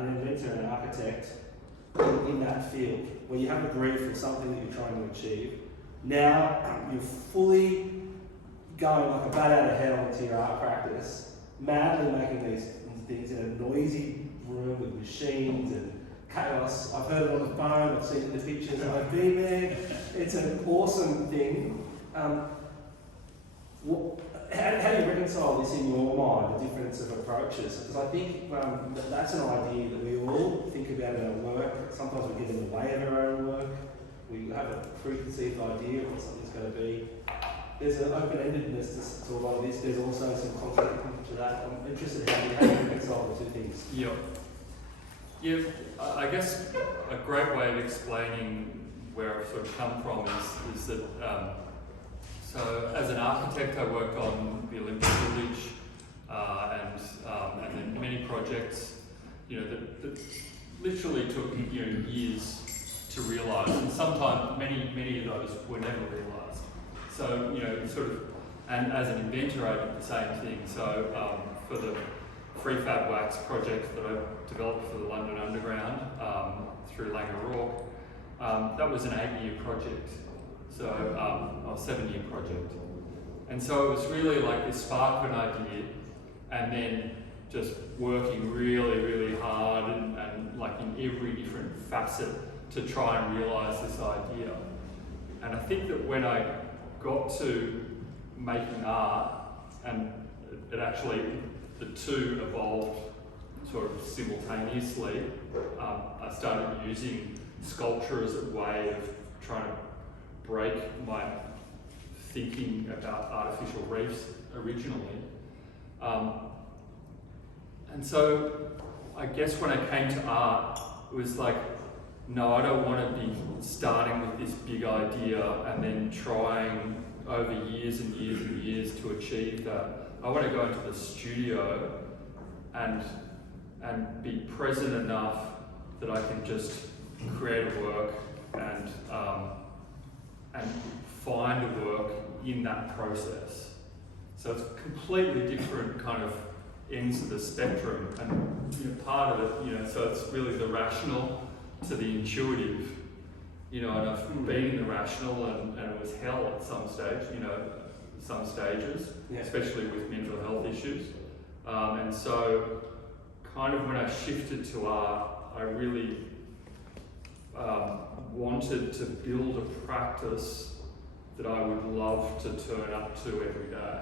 an inventor and an architect in that field, where you have a brief for something that you're trying to achieve. Now you're fully going like a bat out of hell into your art practice, madly making these things in a noisy room with machines and chaos. I've heard it on the phone, I've seen it in the pictures, I've been there. It's an awesome thing. How do you reconcile this in your mind, the difference of approaches? Because I think that's an idea that we all think about in our work. Sometimes we get in the way of our own work. We have a preconceived idea of what something's going to be. There's an open-endedness to a lot of this. There's also some conflict to that. I'm interested in how you reconcile the two things. Yeah, I guess a great way of explaining where I've sort of come from is that so as an architect I worked on the Olympic Village and then many projects that literally took years to realise, and sometimes many of those were never realised. So sort of, and as an inventor I did the same thing. So for the prefab wax project that I developed for the London Underground through Laing O'Rourke, that was an 8-year project, so or 7-year project. And so it was really like this spark of an idea, and then just working really, really hard and like in every different facet to try and realise this idea. And I think that when I got to making art, and it actually, the two evolved sort of simultaneously. I started using sculpture as a way of trying to break my thinking about artificial reefs originally. And so I guess when I came to art, it was like, no, I don't want to be starting with this big idea and then trying over years and years and years to achieve that. I want to go into the studio and be present enough that I can just create a work and find a work in that process. So it's completely different kind of ends of the spectrum, and part of it, so it's really the rational to the intuitive, and I've been in the rational and it was hell at some stage, some stages, especially with mental health issues. And so kind of when I shifted to art, I really wanted to build a practice that I would love to turn up to every day.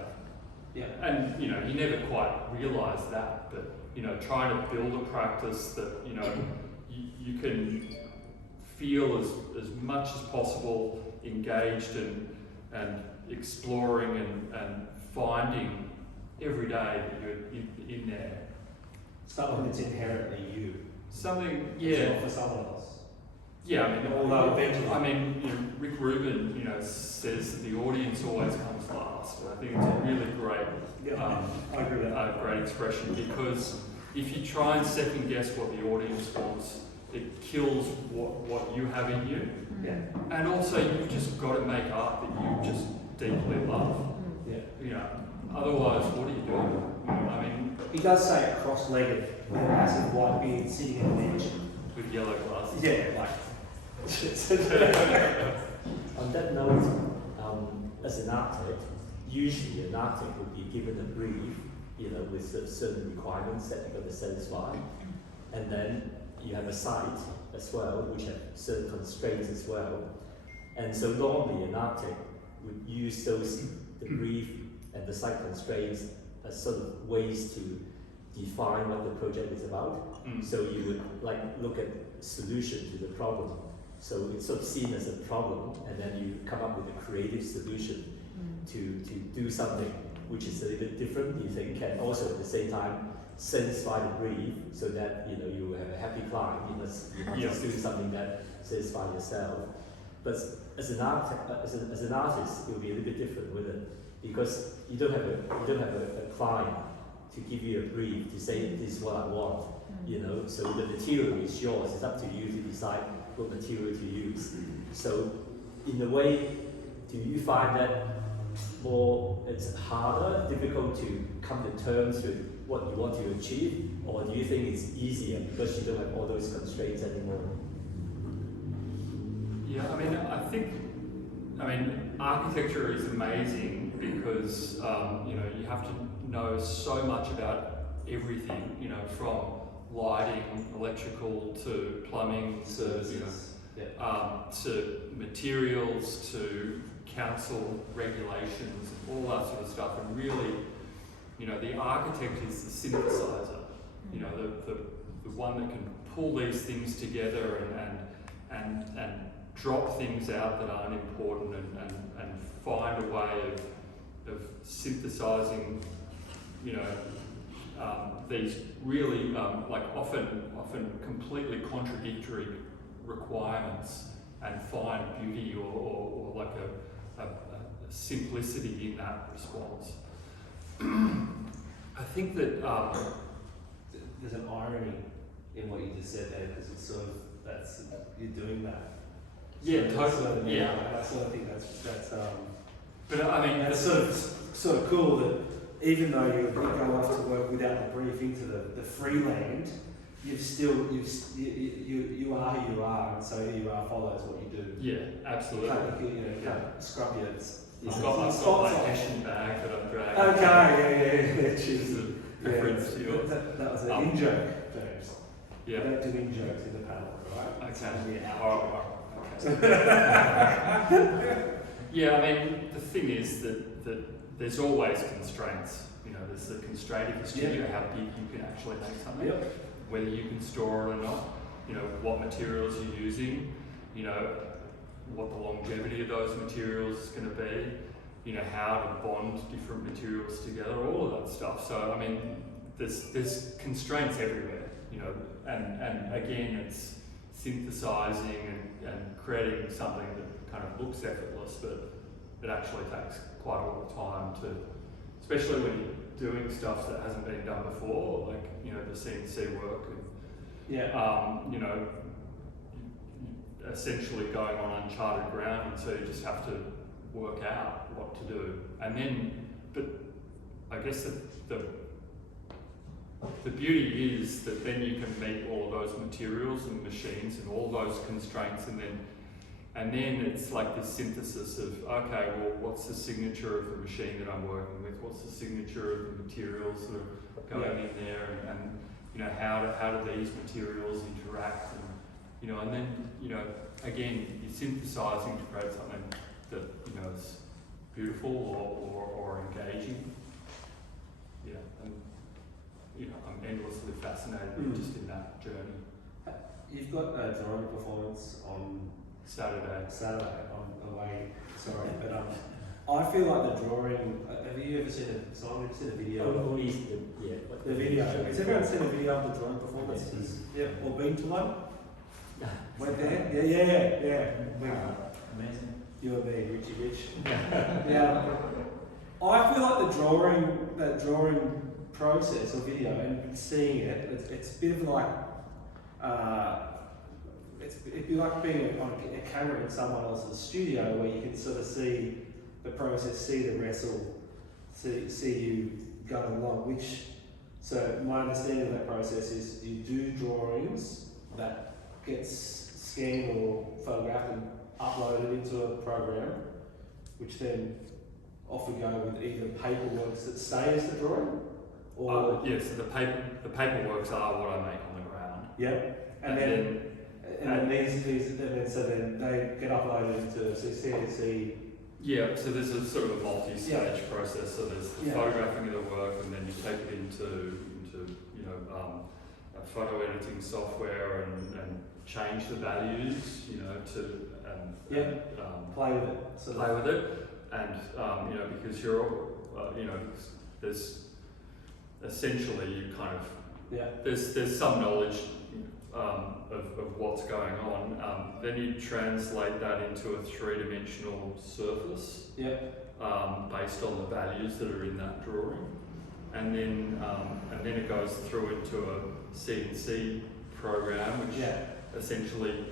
Yeah. And you never quite realise that, but trying to build a practice that you can feel as much as possible engaged and exploring and finding every day that you're in there. Something that's inherently you. Something, Not for someone else. Yeah, I mean, although eventually. I mean, Rick Rubin, says that the audience always comes last. I think it's a really great, I agree with that. Great expression, because if you try and second guess what the audience wants, it kills what you have in you. Yeah. And also, you've just got to make art that you just deeply love. Yeah. Otherwise, what are you doing? I mean, he does say it cross-legged with a massive white beard sitting in a bench with yellow glasses. Yeah, like. On that note, as an architect, usually an architect would be given a brief, with certain requirements that you're going to satisfy, and then you have a site as well, which have certain constraints as well. And so normally an architect would use the brief and the site constraints as sort of ways to define what the project is about. So you would look at solution to the problem. So it's sort of seen as a problem, and then you come up with a creative solution to do something which is a little bit different, you think, and also at the same time satisfy the brief so that you have a happy client. You're not just doing something that satisfies yourself. But as an artist, it will be a little bit different with it, because you don't have a client to give you a brief to say this is what I want. So the material is yours. It's up to you to decide what material to use. So in a way, do you find that it's harder, difficult to come to terms with what you want to achieve, or do you think it's easier because you don't have all those constraints anymore? Yeah, I mean, architecture is amazing because you have to know so much about everything. You know, from lighting, electrical to plumbing to materials to council regulations, all that sort of stuff. And really, the architect is the synthesizer. The one that can pull these things together and drop things out that aren't important and find a way of synthesizing, these really often completely contradictory requirements and find beauty or like a simplicity in that response. I think that there's an irony in what you just said there, because it's sort of, you're doing that. Yeah, So totally. I sort of think that's but I mean, that's sort of cool that even though you go off to work without the brief into the free land, you are who you are, and so who you are follows what you do. Yeah, absolutely. You can't scrub your. I've got my Hessian bag that I'm dragging. Okay, yeah. Cheers. Reference to yours. That was an in-joke, James. Yeah. We don't do in-jokes in the panel, right? Okay. Yeah. Alright. Yeah, I mean, the thing is that there's always constraints. There's the constraint of the studio, how big you can actually make something, whether you can store it or not, what materials you're using, what the longevity of those materials is going to be, how to bond different materials together, all of that stuff. So, I mean, there's constraints everywhere, and again, it's synthesizing and creating something that kind of looks effortless, but it actually takes quite a lot of time to, especially when you're doing stuff that hasn't been done before, like, the CNC work and, essentially going on uncharted ground, and so you just have to work out what to do. And then, but I guess the beauty is that then you can meet all of those materials and machines and all those constraints, and then it's like this synthesis of, okay, well, what's the signature of the machine that I'm working with? What's the signature of the materials that are going in there? And how do these materials interact? And then, again, you're synthesizing to create something that, is beautiful or engaging. Yeah, and, I'm endlessly fascinated just in that journey. You've got a drawing performance on Saturday on away. Sorry, but I feel like the drawing. Have you ever seen a song? Have you seen a video? Only the video. Has everyone seen a video of the drawing performances? Yeah, or been to one? Went there? Yeah. Amazing. You and me, Richie Rich. Yeah. I feel like that drawing process or video and seeing it, it's a bit of like. It'd be like being on a camera in someone else's studio where you can sort of see the process, see the wrestle, see you going along. So my understanding of that process is you do drawings that gets scanned or photographed and uploaded into a program, which then off we go with either paperworks that stay as the drawing, or so the paperworks are what I make on the ground. Yep, and then they get uploaded into CNC. Yeah, so there's a sort of a multi-stage process. So there's the photographing of the work, and then you take it into photo editing software and change the values, to play with it. Play with it, and because you're there's essentially you kind of there's some knowledge of what's going on. Then you translate that into a three-dimensional surface based on the values that are in that drawing, and then it goes through into a CNC program, which essentially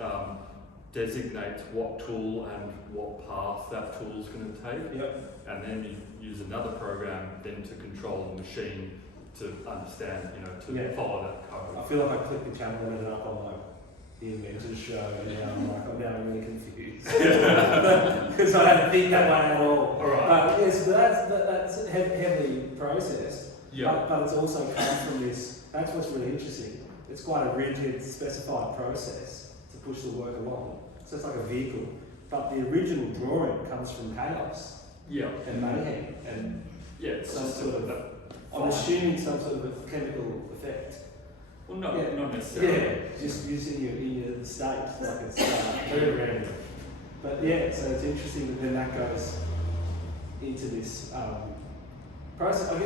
designates what tool and what path that tool is going to take. And then you use another program then to control the machine to understand, you know, to Yeah. follow that I code. feel like I clicked the channel and ended up on like the Inventors show, and now I'm now really confused because I don't think that way at all. All right. But yes, but that's heavily processed. Yeah. But it's also come from this. That's what's really interesting. It's quite a rigid, specified process to push the work along. So it's like a vehicle. But the original drawing comes from chaos Yeah. and mayhem, and Yeah. It's some just sort of. I'm assuming some sort of a chemical effect. well, not Yeah. not necessarily. Yeah, just using your state, like it's very random. But yeah, so it's interesting that then that goes into this process. I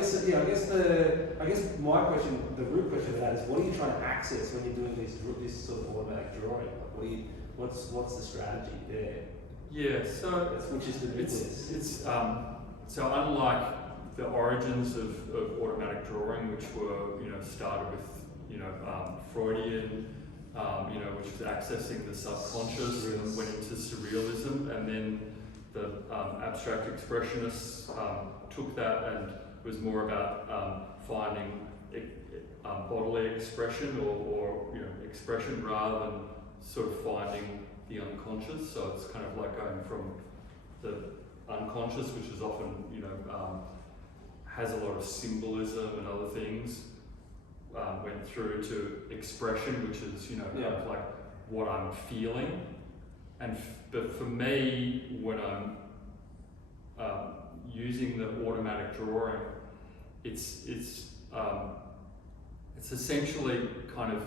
guess my question, the root question of that is, what are you trying to access when you're doing this sort of automatic drawing? Like, what's the strategy there? Yeah. So Which is the nucleus. it's so unlike the origins of automatic drawing, which were, you know, started with, you know, Freudian, you know, which was accessing the subconscious and went into surrealism, and then the abstract expressionists took that and was more about finding bodily expression or you know, expression rather than sort of finding the unconscious. So it's kind of like going from the unconscious, which is often, you know, has a lot of symbolism and other things, went through to expression, which is, you know, kind of like what I'm feeling. But for me, when I'm using the automatic drawing, it's essentially kind of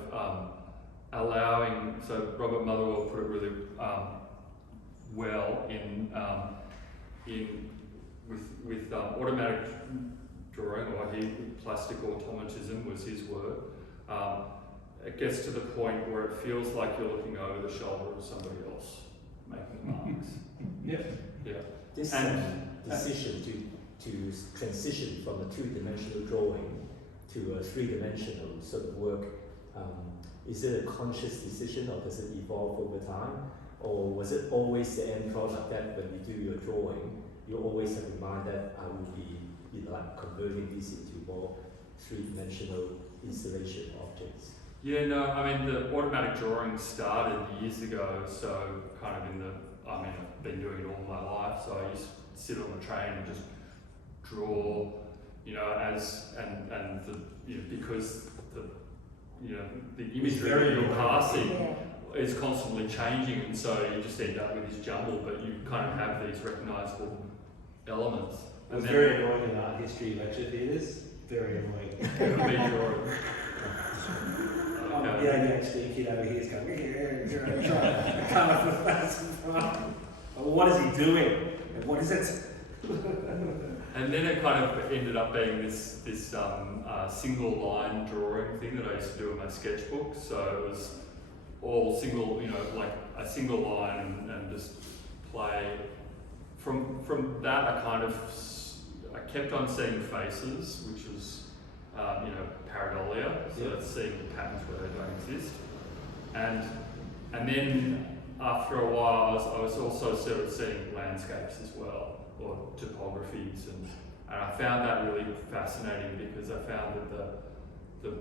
allowing. So Robert Motherwell put it really well with automatic drawing, or plastic automatism was his word. It gets to the point where it feels like you're looking over the shoulder of somebody else making the marks. Yeah. This decision to transition from a two-dimensional drawing to a three-dimensional sort of work, is it a conscious decision, or does it evolve over time? Or was it always the end product that when you do your drawing, you always have in mind that I will be, you know, like converting this into more three-dimensional installation objects? Yeah, no, I mean, the automatic drawing started years ago, so kind of I've been doing it all my life, so I used to sit on the train and just draw, you know, because the imagery that you're passing is constantly changing, and so you just end up with this jumble, but you kind of have these recognisable elements. It was very annoying in art history lecture theatres. Very annoying. Me drawing. The ADHD kid over here is going, trying to come up with that. What is he doing? And what is it? And then it kind of ended up being this single line drawing thing that I used to do in my sketchbook. So it was all single, you know, like a single line and just play. From that, I kept on seeing faces, which was, you know, pareidolia. So that's seeing patterns where they don't exist. And then after a while, I was also sort of seeing landscapes as well, or topographies, and I found that really fascinating because I found that the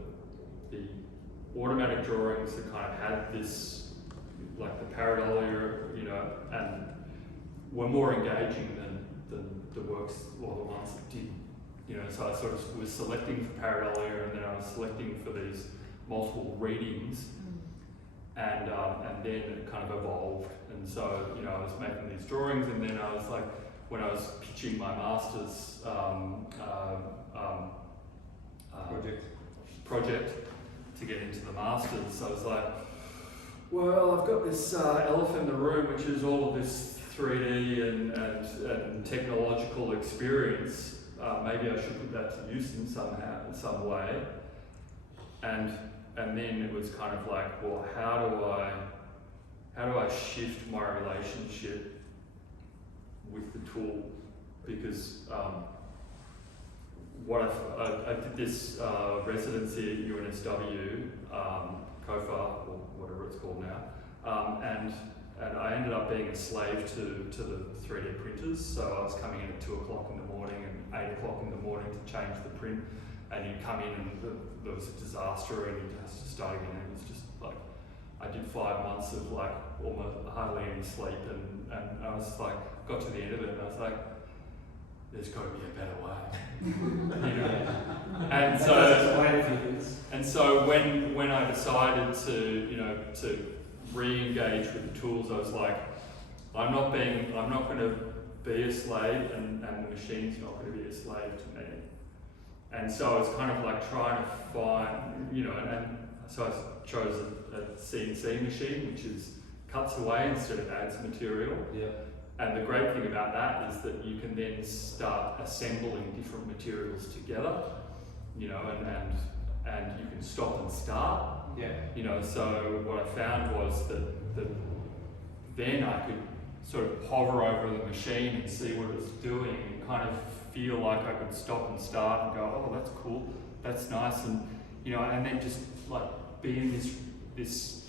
automatic drawings that kind of had this, like the pareidolia, you know, and were more engaging than the works or the ones that did, you know. So I sort of was selecting for pareidolia, and then I was selecting for these multiple readings. And then it kind of evolved, and so, you know, I was making these drawings, and then I was like, when I was pitching my master's project to get into the master's, I was like, well, I've got this elephant in the room, which is all of this 3D and technological experience. Maybe I should put that to use in some way. And then it was kind of like, well, how do I shift my relationship with the tool? Because I did this residency at UNSW, COFA, or whatever it's called now, and I ended up being a slave to the 3D printers. So I was coming in at 2 o'clock in the morning and 8 o'clock in the morning to change the print and he'd come in and there was a disaster and he has to start again. And it was just like, I did 5 months of like almost hardly any sleep, and I was like, got to the end of it and I was like, there's got to be a better way. You know? And so when I decided to re-engage with the tools, I was like, I'm not going to be a slave, and the machine's not going to be a slave to me. And so I was kind of like trying to find, and so I chose a CNC machine, which cuts away instead of adds material. Yeah. And the great thing about that is that you can then start assembling different materials together, and you can stop and start. Yeah. So what I found was that then I could sort of hover over the machine and see what it was doing and kind of feel like I could stop and start and go, oh, that's cool, that's nice, and and then just like be in this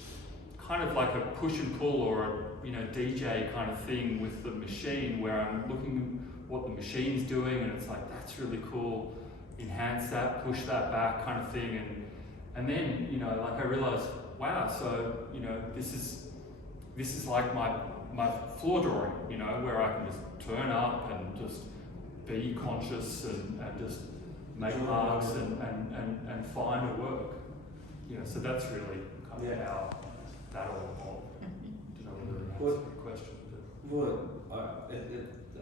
kind of like a push and pull or a DJ kind of thing with the machine, where I'm looking what the machine's doing and it's like, that's really cool, enhance that, push that back kind of thing, and then like I realized, wow, so this is like my floor drawing, where I can just turn up and just be conscious and just make marks and find a work. So that's really kind of how that all evolved. I don't know whether that answers your question. I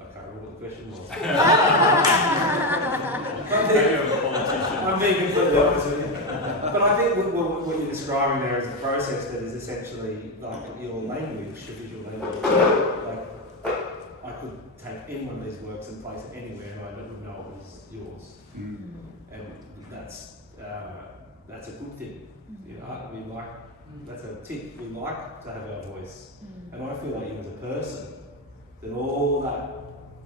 can't remember what the question was. I'm being completely honest with you. But I think what you're describing there is a process that is essentially like your language, your visual language. Like, I could take any one of these works and place it anywhere and I would know it was yours. And that's a good thing. That's a tick. We like to have our voice. And I feel like you as a person, that all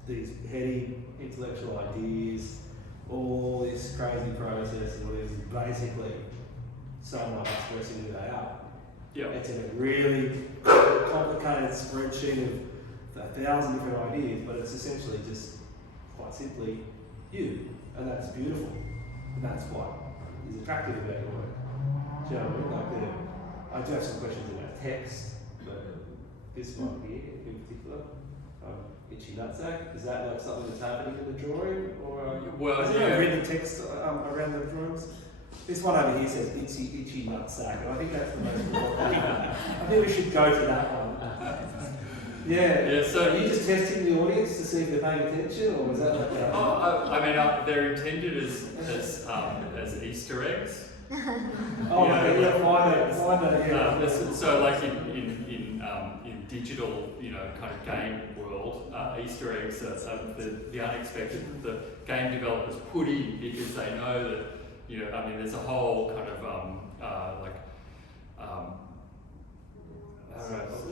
these heady intellectual ideas, all this crazy process and what it is basically someone expressing who they are. Yeah. It's in a really complicated spreadsheet of 1,000 different ideas, but it's essentially just quite simply you, and that's beautiful. And that's what is attractive about your work. Do you know what I mean? I do have some questions about text, but this one here in particular, itchy nutsack, is that like something that's happening in the drawing, or has anyone read the text around the drawings? This one over here says itchy nutsack, and I think that's the most important. I think we should go to that one. Yeah. So are you just testing the audience to see if they're paying attention, or was that like that? They're intended as Easter eggs. Find that. Yeah. So like in digital, kind of game world, Easter eggs are the unexpected that the game developers put in because they know that, there's a whole kind of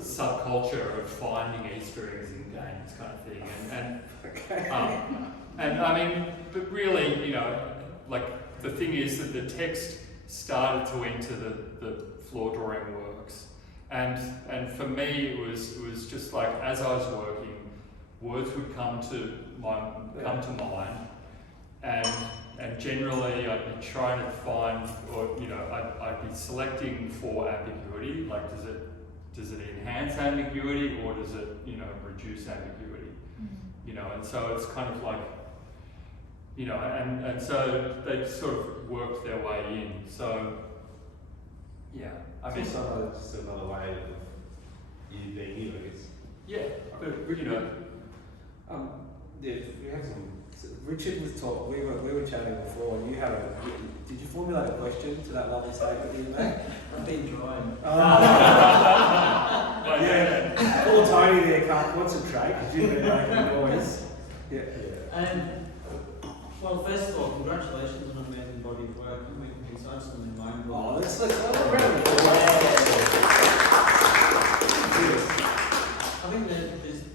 subculture of finding Easter eggs in games kind of thing, but really, like the thing is that the text started to enter the floor drawing works, and for me it was just like, as I was working, words would come to mind, and generally I'd be trying to find, or I'd be selecting for ambiguity, like does it enhance ambiguity or does it reduce ambiguity, and so it's kind of like, and so they sort of worked their way in. So yeah, just another way of you being you, I guess. Yeah, but we have some. Richard was talking. We were chatting before, and did you formulate a question to that lovely statement you made? I've been drawing. Yeah. Poor Tony there can't concentrate because you've been making noise. Yeah. Well, first of all, congratulations on an amazing body of work. I think it's absolutely mind-blowing. Oh, let's have a round of applause. I think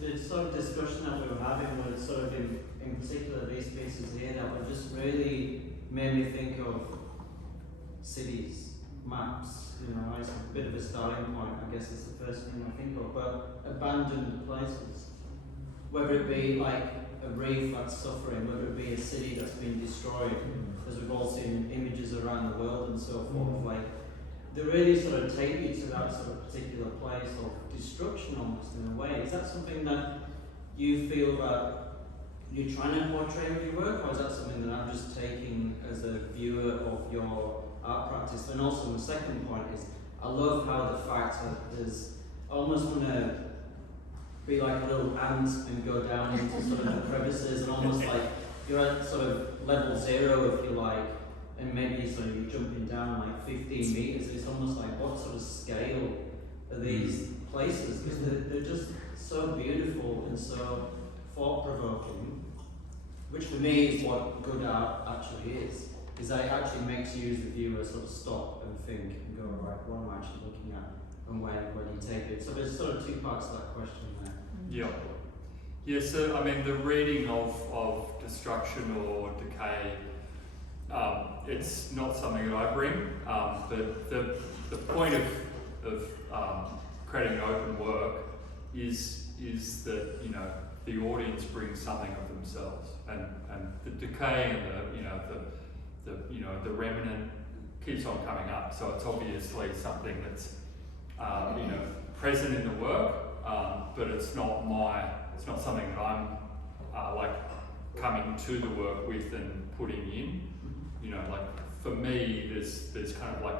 the sort of discussion that we were having was sort of in particular these pieces here that were just really made me think of cities, maps. It's a bit of a starting point. I guess it's the first thing I think of, but abandoned places. whether it be like a reef that's suffering, whether it be a city that's been destroyed, as we've all seen images around the world and so forth, like they really sort of take you to that sort of particular place of destruction almost in a way. Is that something that you feel that you're trying to portray with your work, or is that something that I'm just taking as a viewer of your art practice? And also the second point is, I love how the fact that there's almost want to be like a little ant and go down into sort of the crevices, and almost like you're at sort of level 0 if you like, and maybe sort of you're jumping down like 15 meters. It's almost like, what sort of scale are these places? Because they're just so beautiful and so thought-provoking, which for me is what good art actually is that it actually makes you as the viewer sort of stop and think and go, right, what am I actually looking at, and where do you take it? So there's sort of two parts to that question there. Yeah. Yeah, so I mean the reading of destruction or decay, it's not something that I bring. The point of creating open work is that, you know, the audience brings something of themselves, and the decay and the remnant keeps on coming up. So it's obviously something that's present in the work, but it's not something that I'm like coming to the work with and putting in. You know, like for me, there's kind of like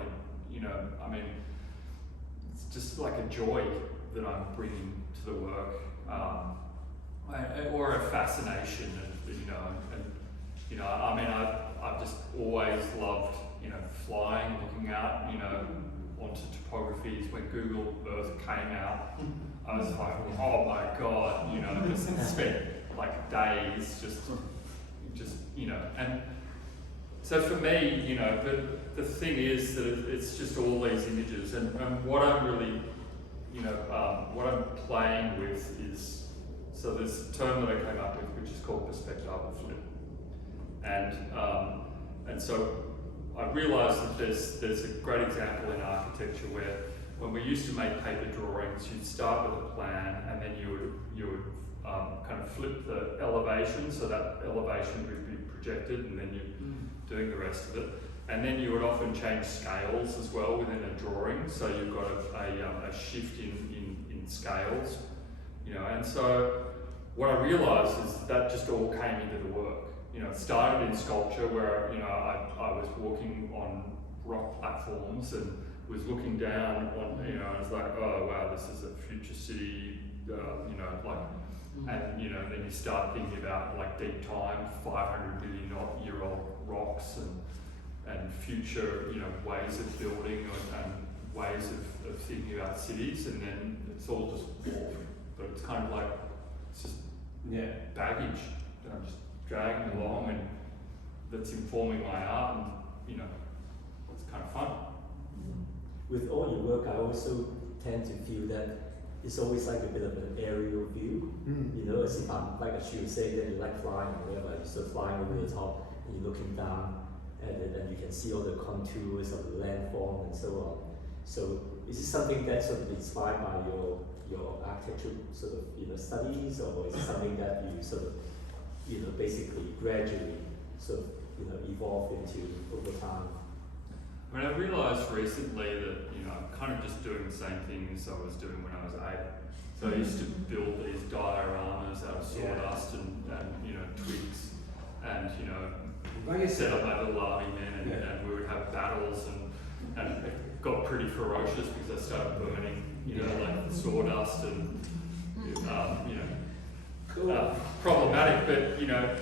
it's just like a joy that I'm bringing to the work, or a fascination, and I mean, I've just always loved, flying, looking out, onto topographies. When Google Earth came out, I was like, oh my God, just spent like days just, and so for me, the thing is that it's just all these images, and what I'm really, what I'm playing with is, so there's a term that I came up with which is called perspectival flip, and so I realised that there's a great example in architecture where when we used to make paper drawings, you'd start with a plan, and then you would kind of flip the elevation, so that elevation would be projected, and then you're doing the rest of it. And then you would often change scales as well within a drawing, so you've got a shift in scales, and so what I realised is that just all came into the work. It started in sculpture where, I was walking on rock platforms and was looking down on, I was like, oh wow, this is a future city, and then you start thinking about like deep time, 500 million year old rocks and future, ways of building and ways of thinking about cities, and then it's all just warped. But it's kind of like, it's just baggage that I'm just dragging along, and that's informing my art, and it's kind of fun. With all your work, I also tend to feel that it's always like a bit of an aerial view, as if I'm, like as you were saying, that you like flying or whatever, you're sort of flying over the top, and you're looking down, and then you can see all the contours of the landform and so on. So is this something that's sort of inspired by your architectural sort of studies, or is it something that you sort of basically gradually sort of evolve into over time? I mean, I realised recently that I'm kind of just doing the same thing as I was doing when I was 8. So I used to build these dioramas out of sawdust and twigs, and set up my little army men, and we would have battles, and it got pretty ferocious because I started burning, like the sawdust and problematic.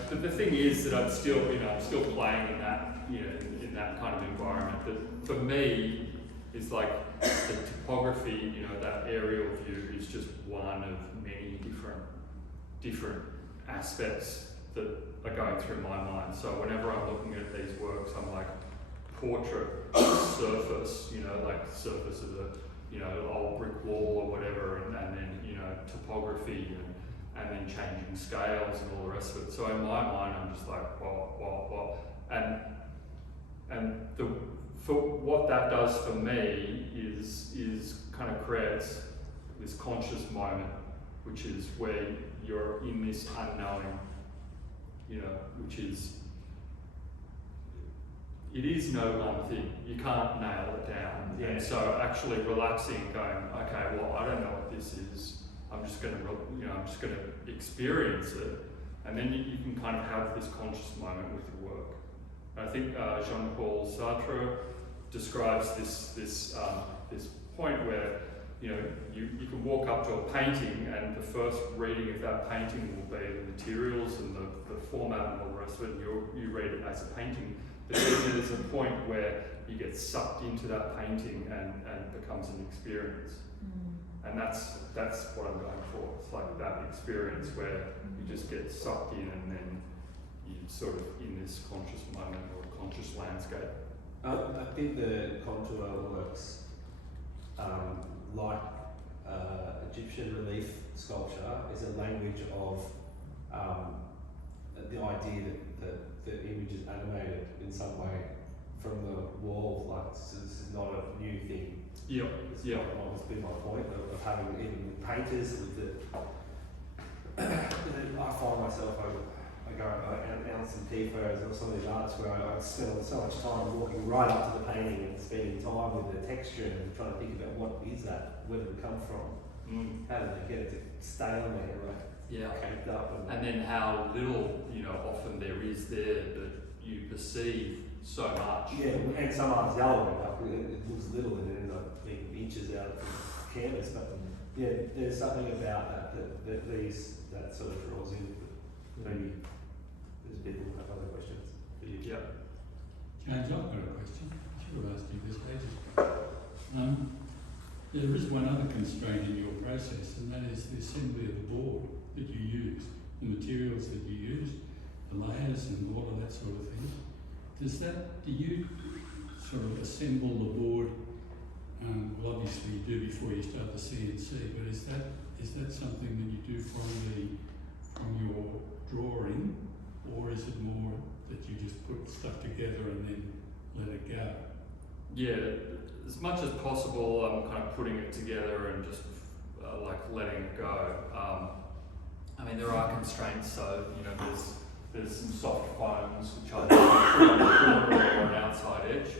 But the thing is that I'm still playing in that in that kind of environment. But for me, it's like the topography, that aerial view is just one of many different aspects that are going through my mind. So whenever I'm looking at these works, I'm like, portrait, surface, like the surface of the old brick wall or whatever, and then topography and then changing scales and all the rest of it. So in my mind, I'm just like, wow. And for what that does for me is kind of creates this conscious moment which is where you're in this unknowing, which is, it is no one thing. You can't nail it down. Yeah. And so actually relaxing and going, okay, well, I don't know what this is. I'm just going to experience it. And then you can kind of have this conscious moment with your work. I think Jean-Paul Sartre describes this point where you can walk up to a painting, and the first reading of that painting will be the materials and the format and all the rest of it. You read it as a painting, but then there's a point where you get sucked into that painting and it becomes an experience. And that's what I'm going for. It's like that experience where you just get sucked in, and then you're sort of in this conscious moment or conscious landscape. I think the contour works like Egyptian relief sculpture is a language of the idea that the image is animated in some way from the wall. Like this is not a new thing. Yeah. Yeah. That's been my point of having even with painters with the. I find myself I go an ounce and deeper as some of these arts where I spend so much time walking right up to the painting and spending time with the texture and trying to think about what is that, where did it come from, how did they get it to stay on there, like caked up, and then how little often there is there that you perceive so much. Yeah, and some art's yellowing, like it looks little and it ends up being inches out of the canvas, but yeah, there's something about that sort of draws in. Maybe there's people who have other questions for you. Yeah. James, I've got a question. I should have asked you this later. There is one other constraint in your process, and that is the assembly of the board that you use, the materials that you use, the layers and all of that sort of thing. Do you sort of assemble the board? Well, obviously you do before you start the CNC, but is that something that you do from your drawing, or is it more that you just put stuff together and then let it go? Yeah, as much as possible, I'm kind of putting it together and just letting it go. I mean, there are constraints, so there's some soft foams which I put on the corner or an outside edge,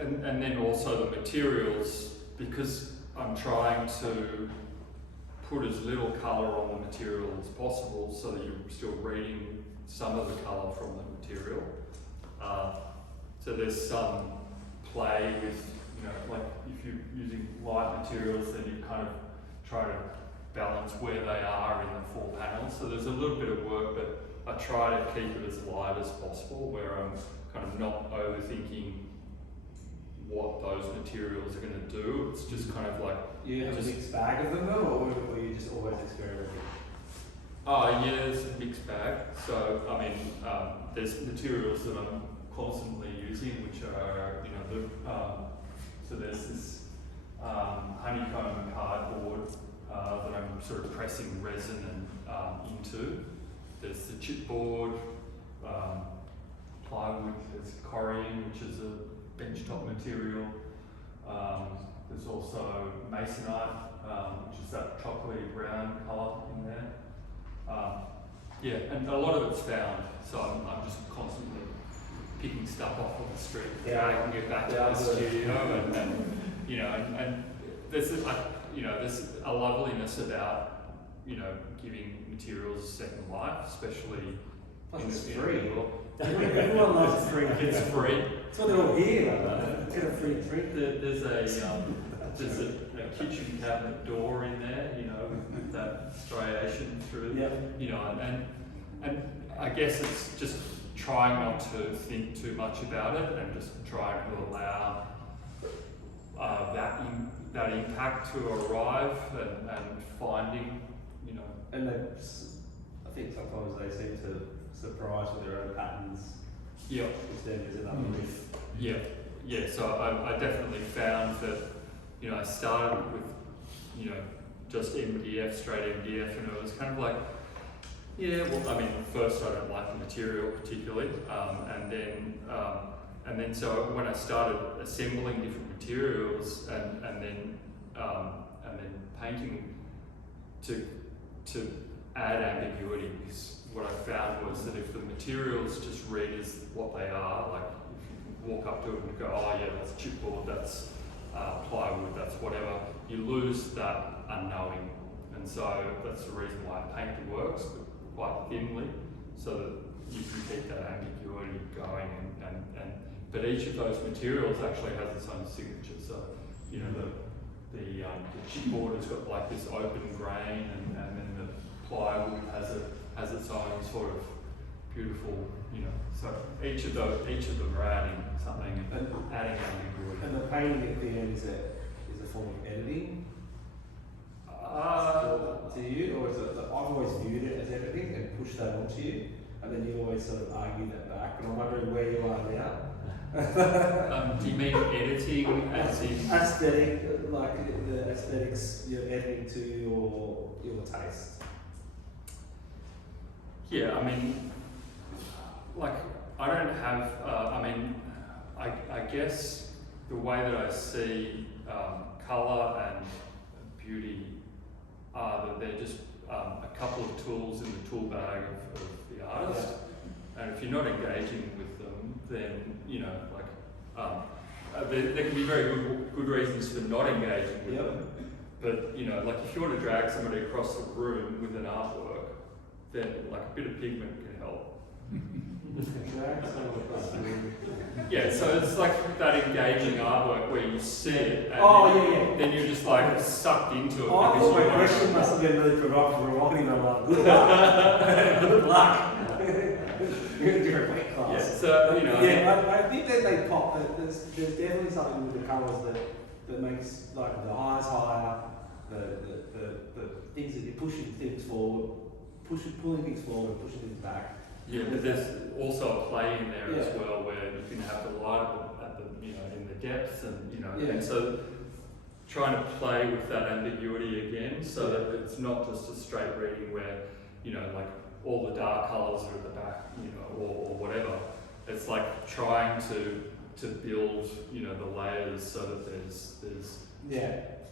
and then also the materials, because I'm trying to put as little colour on the material as possible so that you're still reading some of the colour from the material. So there's some play with, like if you're using light materials, then you kind of try to balance where they are in the four panels. So there's a little bit of work, but I try to keep it as light as possible, where I'm kind of not overthinking what those materials are going to do. It's just kind of like... You have a mixed bag of them though, or you just always experimenting? Yeah, there's a mixed bag. So, I mean, there's materials that I'm constantly using, which are, so there's this honeycomb cardboard that I'm sort of pressing resin into. There's the chipboard, plywood, there's corian, which is a benchtop material. There's also masonite, which is that chocolatey brown colour in there. And a lot of it's found, so I'm just constantly picking stuff off of the street, dragging it back to the studio, and there's a loveliness about giving materials a second life, especially in It's the free. world. Everyone loves free. It's free. That's what they're all here. Get a free drink. There's a kitchen cabinet door in there, with that striation through. Yeah. And I guess it's just trying not to think too much about it and just trying to allow that impact to arrive and finding, And I think sometimes they seem to surprise with their own patterns. Yeah. Instead of another riff. Yeah. So I definitely found that, I started with, just MDF, straight MDF, and it was kind of like, first I don't like the material particularly, and and then so when I started assembling different materials and then painting to add ambiguity, because what I found was that if the materials just read as what they are, like if you walk up to it and go, oh yeah, that's chipboard, that's plywood, that's whatever, you lose that unknowing. And so that's the reason why painting works, but quite thinly, so that you can keep that ambiguity going. But each of those materials actually has its own signature. So, you know, the chipboard has got like this open grain, and then the plywood has its own sort of beautiful, you know. So each of them are adding something and adding ambiguity. And the painting at the end is a form of editing. To you, or is it? I've always viewed it as editing and pushed that onto you, and then you always sort of argue that back. And I'm wondering where you are now. Do you mean editing as in aesthetic, like the aesthetics you're editing to your taste? Yeah, I mean, like I don't have. I guess the way that I see colour and beauty are that they're just a couple of tools in the tool bag of the artist, and if you're not engaging with them, then you know, like there can be very good reasons for not engaging with them. But you know, like if you want to drag somebody across the room with an artwork, then like a bit of pigment can help. Yeah, so it's like that engaging artwork where you see it and then you're just like sucked into it. I thought my question must have been really provocative. I'm like, good luck. Good luck. You're in a different weight class. Yeah, so, you know. Yeah, I think that they pop, there's definitely something with the colours that makes like the eyes higher, the things that you're pushing things forward, pulling things forward and pushing things back. Yeah, but there's also a play in there as well, where you can have the light at the you know, in the depths, and you know, and so trying to play with that ambiguity again, so that it's not just a straight reading where you know, like all the dark colours are at the back, you know, or whatever. It's like trying to build, you know, the layers so that there's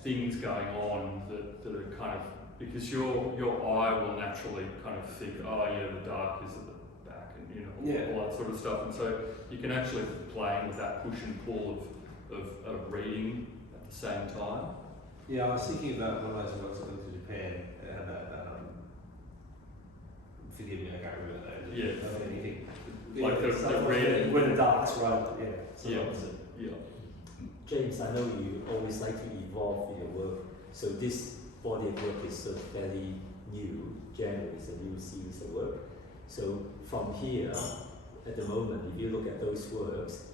things going on that are kind of, because your eye will naturally kind of think, oh yeah, the dark is at the back, and you know, all that sort of stuff. And so you can actually be playing with that push and pull of reading at the same time. Yeah, I was thinking about one of those works I went to Japan, it had that, forgive me, I can't remember that. Yeah. I don't anything. Like the red. When the dark's right, Yeah. James, I know you always like to evolve in your work, so this body of work is sort of fairly new, generally it's a new series of work. So from here, at the moment, if you look at those works,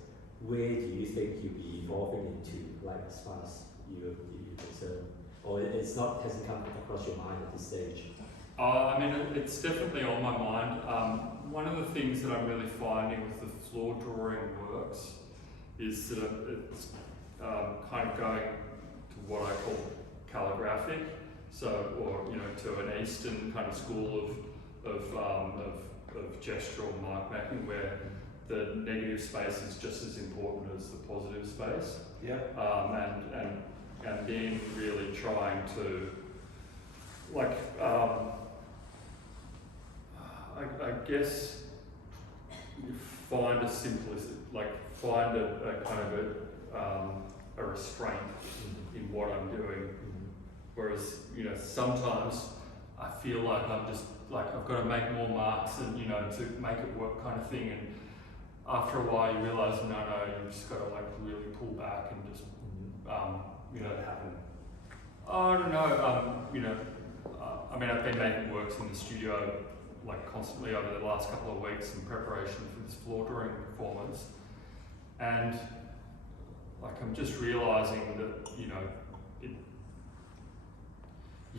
where do you think you'll be evolving into, like as far as you're concerned? Or hasn't come across your mind at this stage? I mean, it's definitely on my mind. One of the things that I'm really finding with the floor drawing works is that it's kind of going to what I call calligraphic, so, or you know, to an Eastern kind of school of gestural mark making, where the negative space is just as important as the positive space. Yeah. And then really trying to, like, I guess you find a simplicity, like find a kind of a restraint in what I'm doing. Whereas, you know, sometimes I feel like I'm just like I've got to make more marks and, you know, to make it work kind of thing. And after a while, you realise no, you just got to like really pull back and just, you know, happen. I don't know. You know, I mean, I've been making works in the studio like constantly over the last couple of weeks in preparation for this floor drawing performance, and like I'm just realising that, you know, you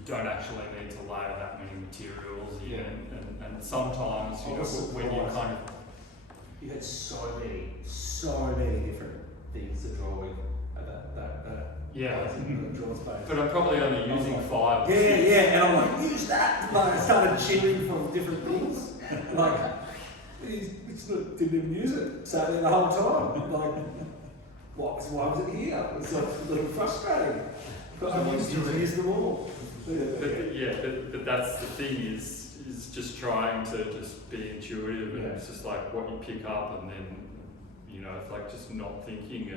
don't actually need to layer that many materials in, and sometimes, you know, when you kind of... You had so many different things to draw with at that draw space. But I'm probably only using 5. And I'm like, use that! Like, I started chewing from different things. Like, didn't even use it. Sat there the whole time. Like, why was it here? It's like a little frustrating. But I used to use them all. But that's the thing is just trying to just be intuitive, and it's just like what you pick up, and then it's like just not thinking,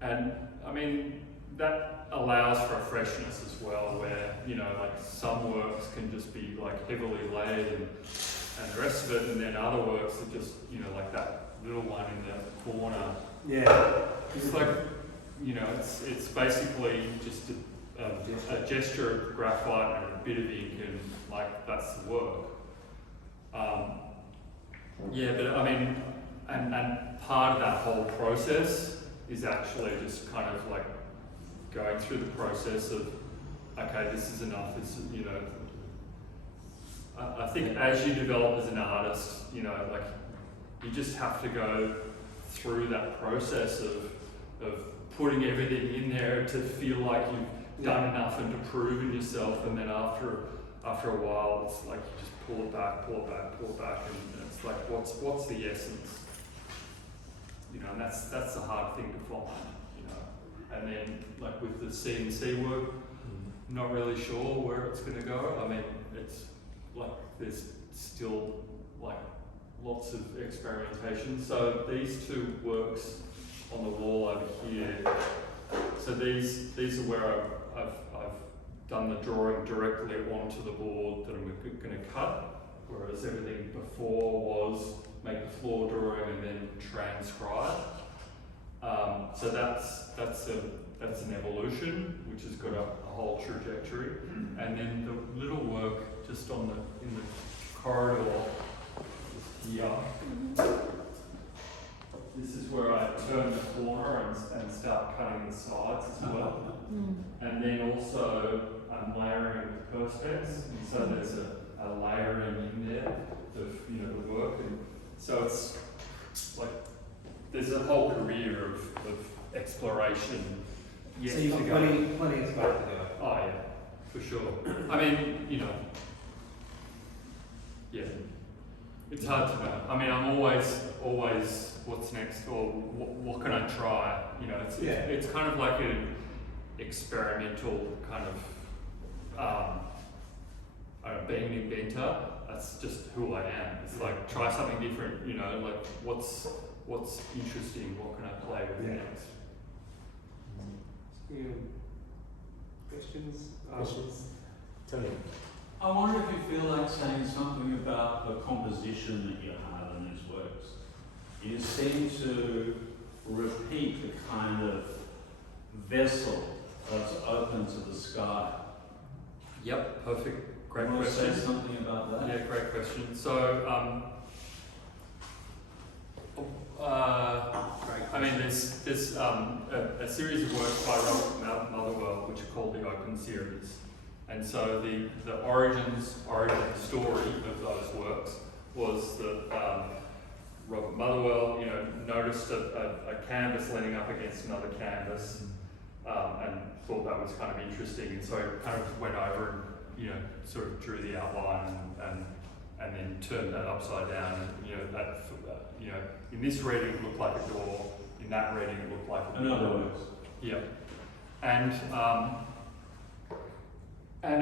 and I mean that allows for a freshness as well, where like some works can just be like heavily layered and the rest of it, and then other works are just like that little one in the corner. Yeah, it's like it's basically just a gesture of graphite and a bit of ink, and like that's the work. But I mean, and part of that whole process is actually just kind of like going through the process of, okay, this is enough. This is, I think as you develop as an artist, like you just have to go through that process of putting everything in there to feel like you've done enough and to prove in yourself, and then after a while it's like you just pull it back, and it's like what's the essence, and that's the hard thing to find, and then like with the CNC work, not really sure where it's going to go. I mean, it's like there's still like lots of experimentation. So these two works on the wall over here, so these are where I've done the drawing directly onto the board that I'm going to cut, whereas everything before was make the floor drawing and then transcribe. So that's an evolution which has got a whole trajectory, and then the little work just in the corridor here. This is where I turn the corner and start cutting the sides as well. And then also I'm layering with perspex, and so there's a layering in there of the work, and so it's like there's a whole career of exploration yet so you've to got go. plenty of space to go. Oh yeah, for sure. I mean, it's hard to know. I mean, I'm always what's next, or what can I try? It's kind of like an experimental kind of being an inventor. That's just who I am. It's like try something different. Like what's interesting? What can I play with next? Questions? Questions? Tony? I wonder if you feel like saying something about the composition that you have in these works. You seem to repeat the kind of vessel that's open to the sky. Yep, perfect. Great You want to question. say something about that? Yeah, great question. So, I mean, there's a series of works by Robert Motherwell which are called the Open Series, and so the origin story of those works was that Robert Motherwell, noticed a canvas leaning up against another canvas, and thought that was kind of interesting, and so he kind of went over and sort of drew the outline and then turned that upside down, and that in this reading it looked like a door, in that reading it looked like a door. In other words. Yeah, and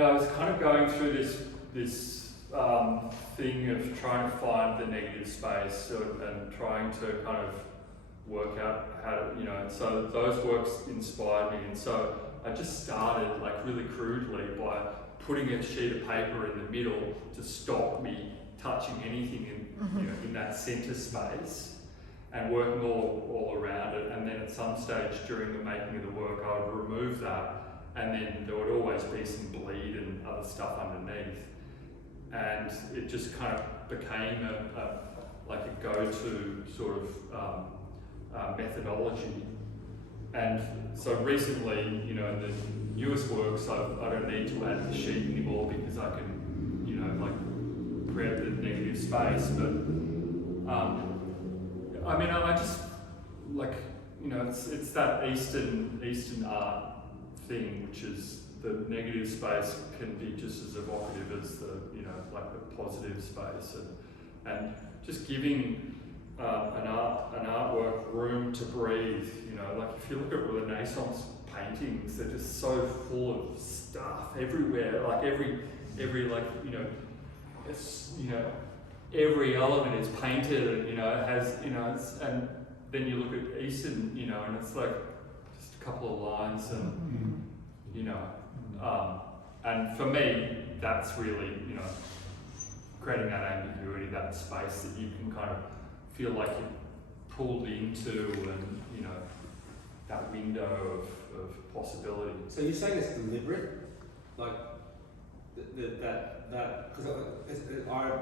I was kind of going through this thing of trying to find the negative space and trying to kind of work out how to, and so those works inspired me, and so I just started like really crudely by putting a sheet of paper in the middle to stop me touching anything in that centre space, and working all around it, and then at some stage during the making of the work I would remove that, and then there would always be some bleed and other stuff underneath, and it just kind of became like a go-to sort of methodology. And so recently, in the newest works, I don't need to add the sheet anymore because I can, like create the negative space. But I mean, I just like, it's that Eastern art thing, which is the negative space can be just as evocative as the, like the positive space. And and just giving an artwork room to breathe. You know, like if you look at Renaissance paintings, they're just so full of stuff everywhere. Like every like it's every element is painted, and it has and then you look at Easton, and it's like just a couple of lines, and and for me, that's really creating that ambiguity, that space that you can kind of feel like you're pulled into, and that window of possibility. So you're saying it's deliberate, like that because I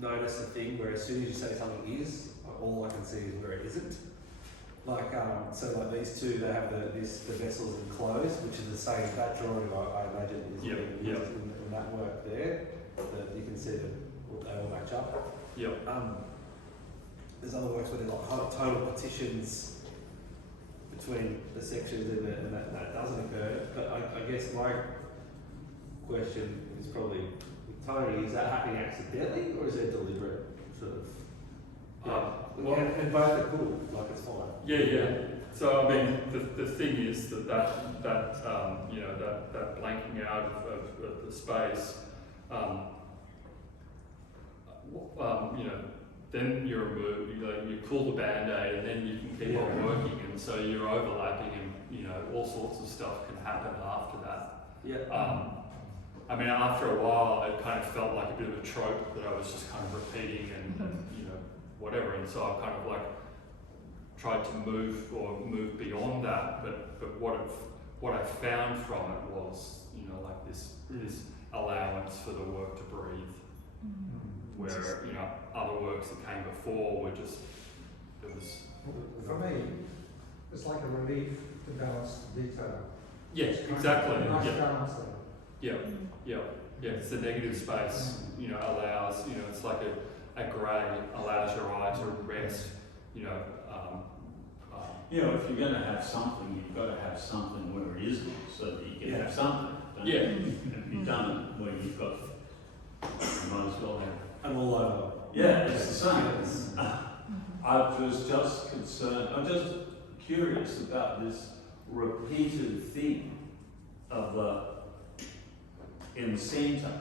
notice a thing where as soon as you say something is, all I can see is where it isn't. Like so like these two, they have the vessels enclosed, which is the same. That drawing I imagine is being used in that work there. That you can see that they all match up. Yep. There's other works where they're like total partitions between the sections, and that doesn't occur. But I guess my question is probably with Tony: is that happening accidentally, or is it deliberate? Sort of. And both are cool. Like it's fine. Yeah. So I mean, the thing is that blanking out of the space. Then you remove, you pull the band-aid, and then you can keep on working, and so you're overlapping, and all sorts of stuff can happen after that. Yeah. I mean, after a while, it kind of felt like a bit of a trope that I was just kind of repeating, and whatever, and so I kind of like tried to move beyond that. But what I found from it was like this allowance for the work to breathe. Where other works that came before were just For me, it's like a relief to balance the detail. Yes, exactly. Nice Yeah. balance there. Yeah. It's the negative space. Allows. It's like a grey allows your eye to rest. If you're going to have something, you've got to have something where it isn't, so that you can have something. Don't you? If you've done it where you've got, you might as well have. And all over. Yeah, it's the same. I was just concerned, I'm just curious about this repeated thing of in the centre.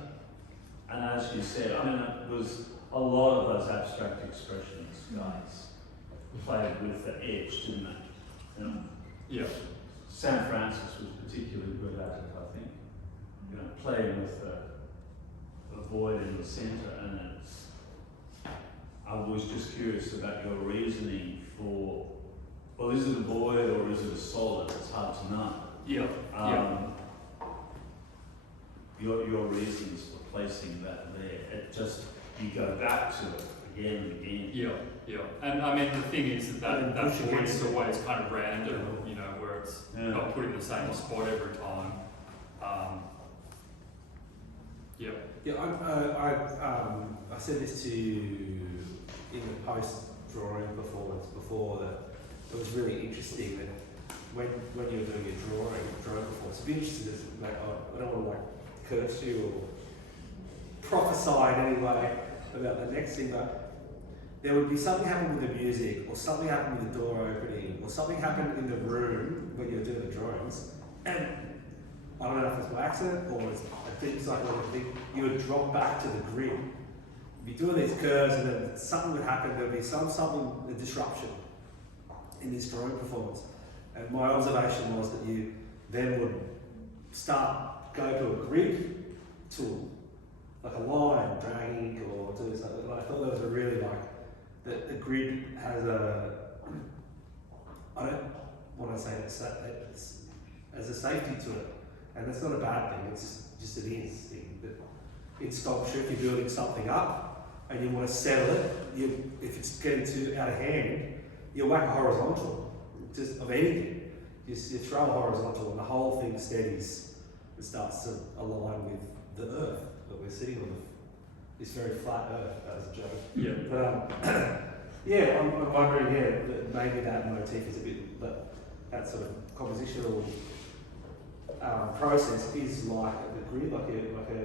And as you said, it was a lot of those abstract expressions guys played with the edge, didn't they? Yeah. San Francis was particularly good at it, I think. Playing with the void in the centre, and I was just curious about your reasoning for, well, is it a void or is it a solid? It's hard to know. Yeah. Your reasons for placing that there, it just, you go back to it again and again. Yeah. And I mean, the thing is that void is always kind of random, where it's not put in the same spot every time. I said this to you in the post drawing performance before, that it was really interesting that when you were doing your drawing performance, it'd be interesting to I don't want to curse you or prophesy in any way about the next thing, but there would be something happen with the music, or something happen with the door opening, or something happened in the room when you're doing the drawings, and I don't know if it's by accident or it's a deep psychological thing, you would drop back to the grid. You'd be doing these curves, and then something would happen, there would be a disruption in this drawing performance. And my observation was that you then would go to a grid tool, like a line, dragging or doing something. And I thought that was a really the grid has I don't want to say it's as a safety to it. And that's not a bad thing, it's just an instinct. In sculpture, if you're building something up and you want to settle it, if it's getting too out of hand, you whack a horizontal, just of anything. You throw a horizontal and the whole thing steadies and starts to align with the earth that we're sitting on, this very flat earth, as a joke. Yeah. But I'm wondering, that maybe that motif is a bit, that sort of compositional process is like the grid,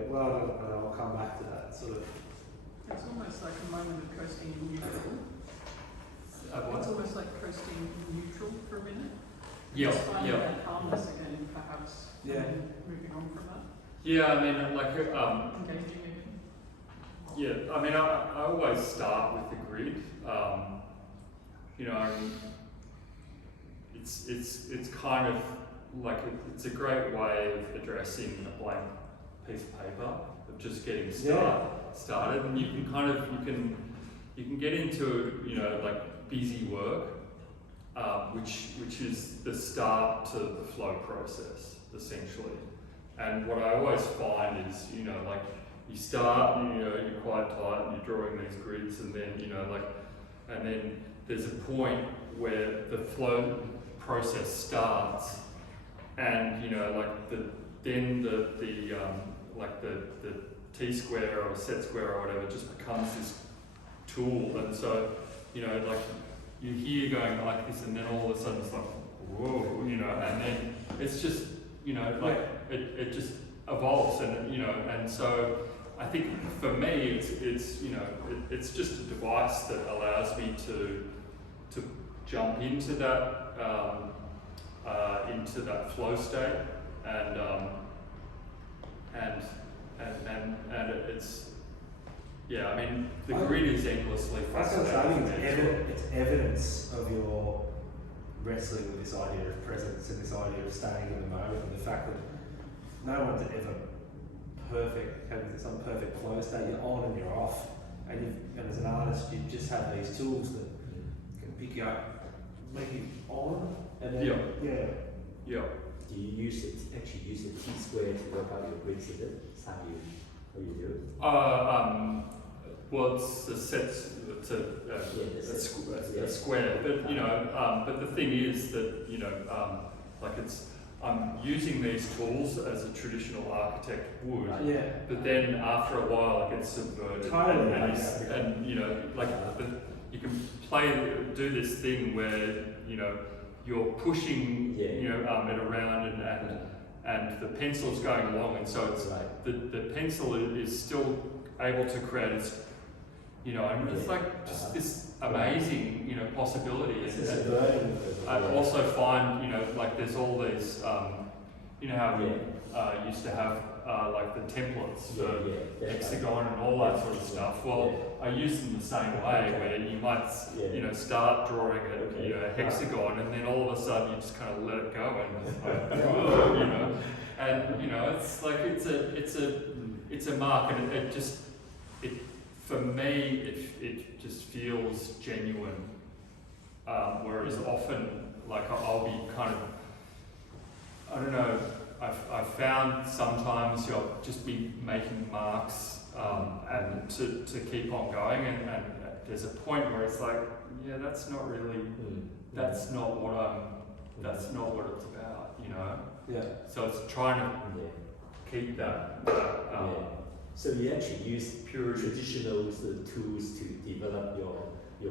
well, I'll come back to that sort of It's almost like a moment of coasting in neutral. What? It's almost like coasting in neutral for a minute. Yeah, Just finding yeah. that calmness again, perhaps. Yeah. And then moving on from that. Yeah, I mean, Engaging again. yeah, I mean, I always start with the grid. You know, it's kind of like it's a great way of addressing a blank piece of paper, of just getting started, and you can get into, you know, like busy work, which is the start to the flow process essentially. And what I always find is, you know, like you start, and, you know, you're quite tight and you're drawing these grids, and then, you know, like, and then there's a point where the flow process starts, and, you know, like the T-square or set square or whatever just becomes this tool, and so, you know, like you hear going like this, and then all of a sudden it's like, whoa, you know, and then it's just, you know, like it just evolves, and, you know, and so I think for me it's you know, it's just a device that allows me to jump into that flow state, and it's, yeah, I mean, the grid is endlessly fascinating. It's evidence of your wrestling with this idea of presence and this idea of staying in the moment, and the fact that no one's ever perfect, having some perfect flow state. You're on and you're off, and as an artist, you just have these tools that can pick you up, make you on, and then Yeah. Do you use it, actually use the T-square to work out your grids, is it? That's how you do it? Well, it's a set, it's a square, but, you know, but the thing is that, you know, like I'm using these tools as a traditional architect would, but then after a while it gets subverted, and you know, like you can do this thing where, you know, you're pushing, you know, it around, and the pencil's going along, and so it's the pencil is still able to create its, you know, and it's like just this amazing, you know, possibility. And I also find, you know, like there's all these, you know how we used to have like the templates for hexagon and all that sort of stuff. Well, I use them the same way, where you might, you know, start drawing a, you know, a hexagon, and then all of a sudden you just kind of let it go, and it's like, whoa, you know, and, you know, it's like it's a mark, and it just for me it just feels genuine, whereas often, like, I'll be kind of, I don't know, I've found sometimes you'll just be making marks, and to keep on going, and there's a point where it's like, yeah, that's not really, that's not what it's about, you know. Yeah. So it's trying to keep that. So you actually use pure traditional tools to develop your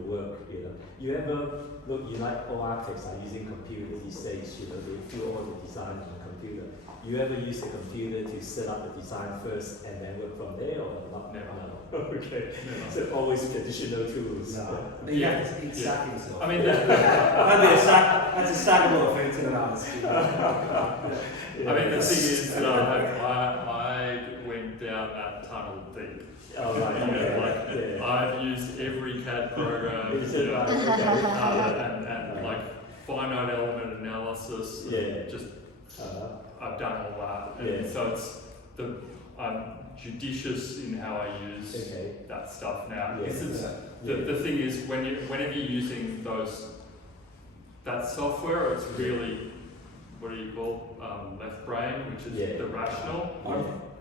work, you know. You ever look, you like all architects are using computer these days, you know, they do all the design on the computer. You ever use the computer to set up the design first and then work from there, or not? Never. No. Okay. Never. So always traditional tools. No. Yeah. He's sacking himself. I mean, that's a sackable offence in an artist. I mean, the thing is that I went down that tunnel deep. Oh, right. You know, like I've used every CAD program, you know, and like finite element analysis. Just I've done all that, and so I'm judicious in how I use that stuff now. Because the thing is, whenever you're using that software, it's really, what do you call, left brain, which is the rational.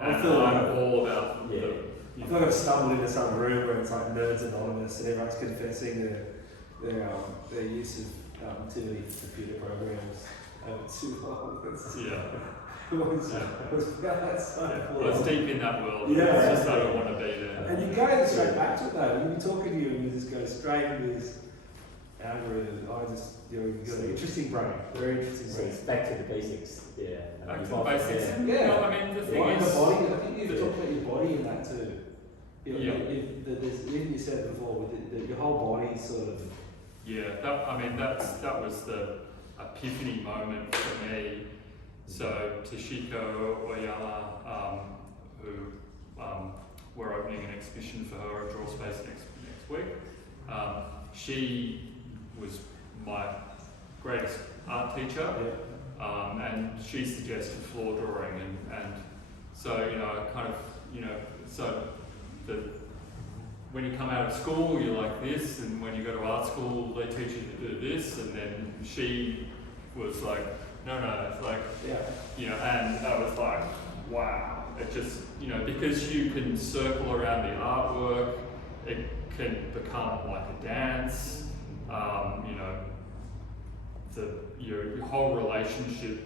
I'm all about I feel like I've stumbled into some room where it's like Nerds Anonymous, and everyone's confessing their use of too many computer programs too long. It's deep in that world. It's just I don't want to be there. And you go straight back to it though. When you're talking to you, and you just go straight into this algorithm. You've got an interesting brain. Very interesting brain. It's back to the basics. Back to the basics. Yeah. No, I mean, the thing The is, body. I think you talked about your body in that too. Even you said before, with your whole body sort of. Yeah, that was the epiphany moment for me. So Toshiko Oyama, who we're opening an exhibition for her at Draw Space next week. She was my greatest art teacher, and she suggested floor drawing, and so when you come out of school you're like this, and when you go to art school they teach you to do this, and then she was like, no, it's like, and I was like, wow, it just, because you can circle around the artwork, it can become like a dance, your whole relationship,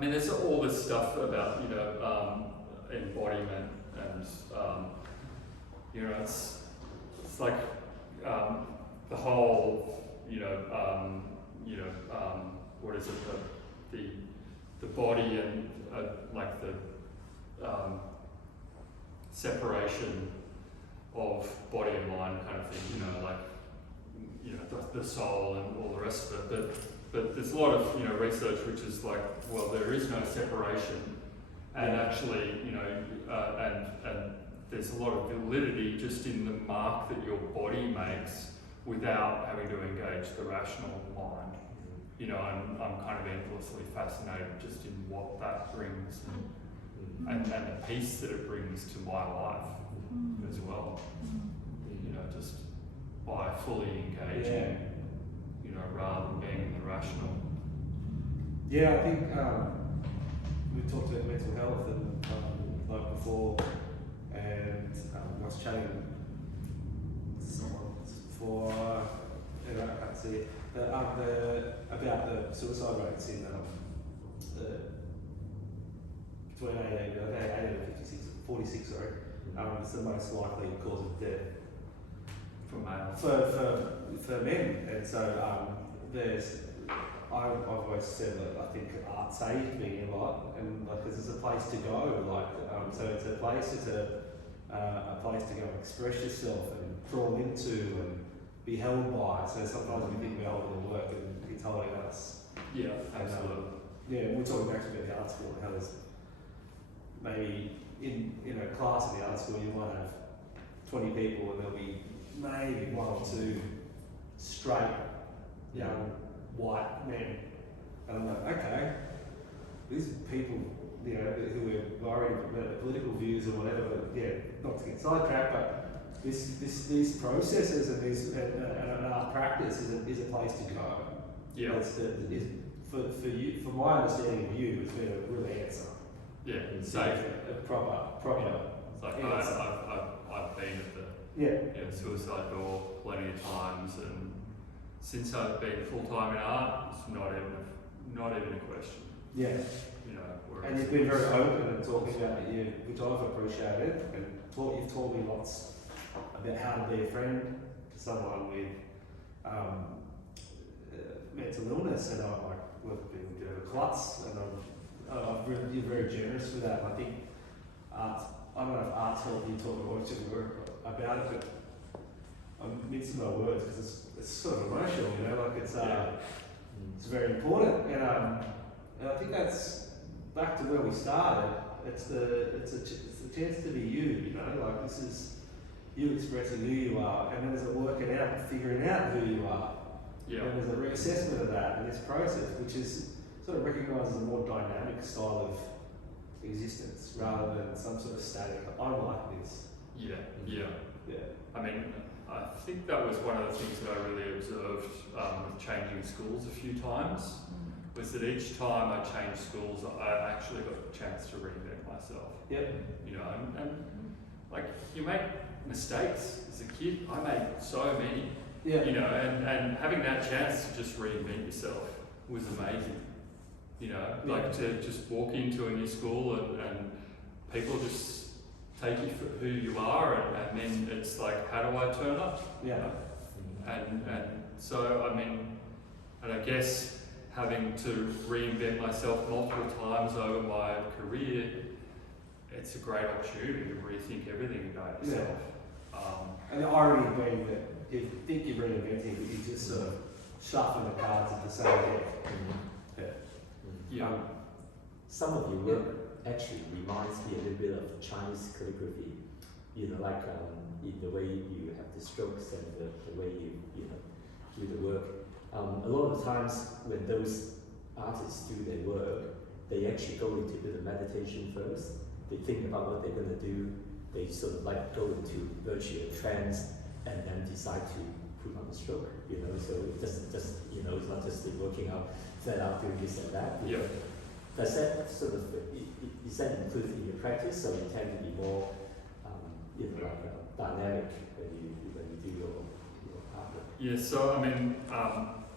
there's all this stuff about, embodiment, and, it's like, the whole, what is it, the body and, like the, separation of body and mind kind of thing, the soul and all the rest of it. But there's a lot of research which is like, well, there is no separation, and actually, and there's a lot of validity just in the mark that your body makes without having to engage the rational mind. I'm kind of endlessly fascinated just in what that brings, and the peace that it brings to my life as well. Just by fully engaging, rather than being in the rational. Yeah, I think we talked about mental health and like before, and I was chatting with someone before, I can't see it, about the suicide rates in between 18 and 46, sorry. It's the most likely cause of death For males. for men, and so I've always said that I think art saved me a lot, and like because it's a place to go, so it's a place to go and express yourself and draw into and be held by. So sometimes we think we're holding the work and it's holding us. Yeah, absolutely. We're talking back about the art school, how there's maybe in a class in the art school you might have 20 people and there'll be maybe one or two straight young white men, and I'm like, okay, these people, who are worried about their political views or whatever, but not to get sidetracked, but these processes and art practice is a place to go. Yeah. For my understanding of you, it's been a real answer. Yeah, safe. A proper. It's like I've been at the suicide door plenty of times, and since I've been full time in art, it's not even a question. Yeah. And you've been very open and talking about you, which I've appreciated, and you've taught me lots about how to be a friend to someone with mental illness, and we've been a bit of a klutz, and you're very generous with that. And I think art, I don't know if art's helped you talk about it, but I'm mixing my words because it's sort of emotional, it's very important, and I think that's back to where we started. It's a chance to be you, this is you expressing who you are, and then there's a working out, figuring out who you are. Yeah. And there's a reassessment of that in this process, which is sort of recognised as a more dynamic style of existence rather than some sort of static, I'm like this. Yeah. Yeah. I think that was one of the things that I really observed with changing schools a few times, was that each time I changed schools, I actually got the chance to reinvent myself. Yep. And like, you make mistakes as a kid. I made so many. Yeah. And having that chance to just reinvent yourself was amazing. Like to just walk into a new school and people just take you for who you are, and then it's like, how do I turn up? Yeah. And so, and I guess having to reinvent myself multiple times over my career, it's a great opportunity to rethink everything about yourself. And the irony being that you think you're reinventing, but you just sort of shuffling the cards at the same deck. Yeah. Some of your work actually reminds me a little bit of Chinese calligraphy. You know, like in the way you have the strokes and the way you know do the work. A lot of times when those artists do their work, they actually go into a bit of meditation first. They think about what they're going to do. They sort of like go into virtual trance and then decide to put on the stroke. You know, so it doesn't just, you know, it's not just the working out, flat out doing this and that. Yeah. Does that sort of, is that included in your practice, or you tend to be more, you know, like dynamic when you do your artwork? Yeah, so I mean,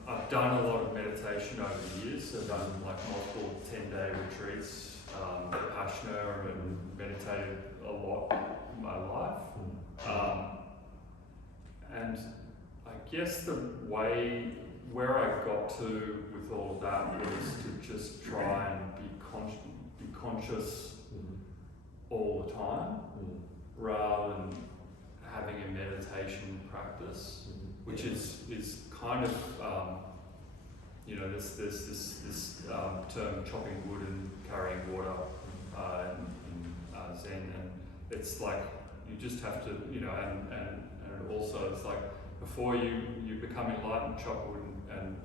I've done a lot of meditation over the years. I've done like multiple 10-day retreats, Vipassana, and meditated a lot in my life. And I guess the way where I got to with all of that was to just try and be conscious all the time, rather than having a meditation practice, which is kind of you know, there's this term chopping wood and carrying water in Zen, and it's like you just have to, you know, and also it's like before you become enlightened, chop wood and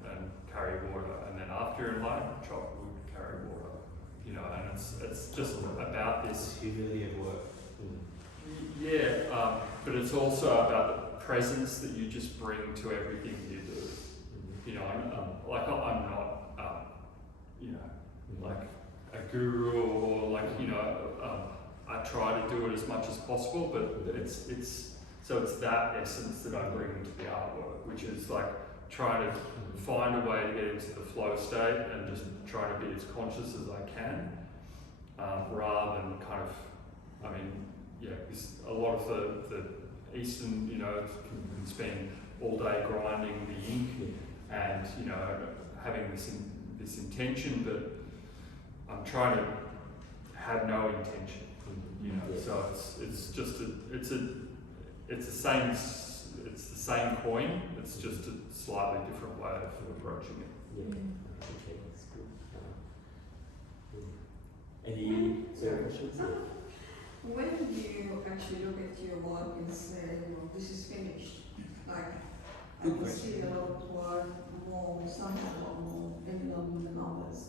carry water, and then after you're enlightened, chop wood, carry water, you know, and it's just about this humility of work. Yeah, but it's also about the presence that you just bring to everything you do. You know, I'm not, you know, like a guru or like, you know, I try to do it as much as possible, but it's that essence that I bring into the artwork, which is like trying to find a way to get into the flow state and just trying to be as conscious as I can, rather than kind of, I mean, yeah, because a lot of the Eastern, you know, can spend all day grinding the ink and, you know, having this intention, but I'm trying to have no intention, you know. So it's the same coin. It's just a slightly different way of approaching it. Yeah. Okay, that's good. Any questions? When you actually look at your work and say, you know, this is finished, like I Good can question. see a lot of work, more, some have a lot more, maybe not even others.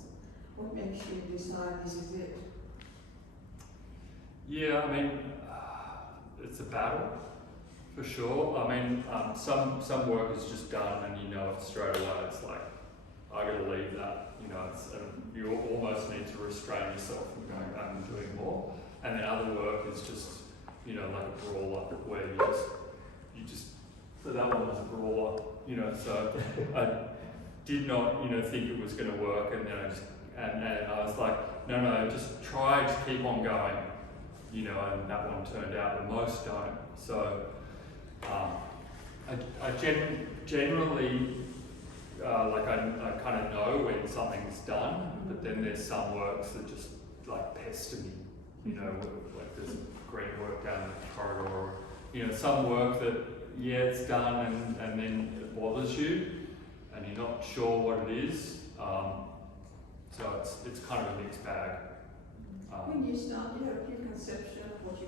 What makes you decide this is it? Yeah, I mean, it's a battle for sure. I mean, some work is just done and you know it straight away. It's like I got to leave that. You know, you almost need to restrain yourself from going back and doing more. And then other work is just, you know, like a brawler where you just. So that one was a brawler, you know. So I did not, you know, think it was going to work, and then I was like, no, just try to keep on going, you know. And that one turned out, but most don't. So I generally like I kind of know when something's done, but then there's some works that just like pester me. You know, like there's great work down the corridor, or, you know, some work that, yeah, it's done and then it bothers you and you're not sure what it is. So it's kind of a mixed bag. When you start, you have a preconception of what you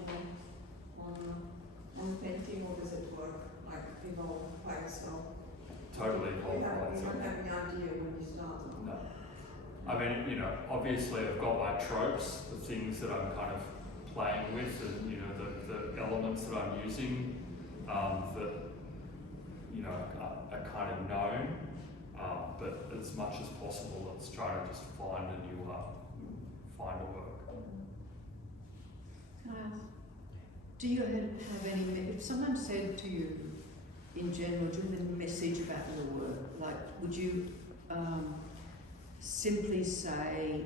want on the painting, or does it work, like, evolve by itself? Totally You evolved by don't itself. have any idea when you start. No. I mean, you know, obviously I've got my tropes, the things that I'm kind of playing with, and, you know, the elements that I'm using, that, you know, are kind of known, but as much as possible, let's try to just find a work. Can I ask, do you have any, if someone said to you, in general, do you have any message about your work? Like, would you simply say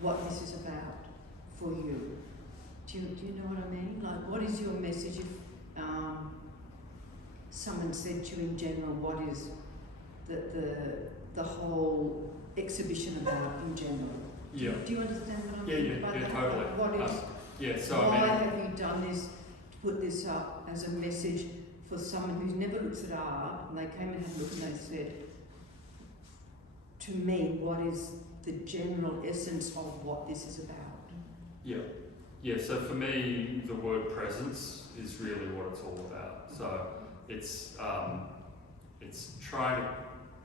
what this is about for you? Do you know what I mean? Like, what is your message if someone said to you in general, what is the whole exhibition about in general? Yeah. Do you understand what I'm Yeah, thinking yeah, about yeah, that? totally. What is, Yeah, so why I mean, have you done this, put this up as a message for someone who never looks at art, and they came and had a look and they said, to me, what is the general essence of what this is about? yeah. Yeah, so for me, the word presence is really what it's all about. So it's trying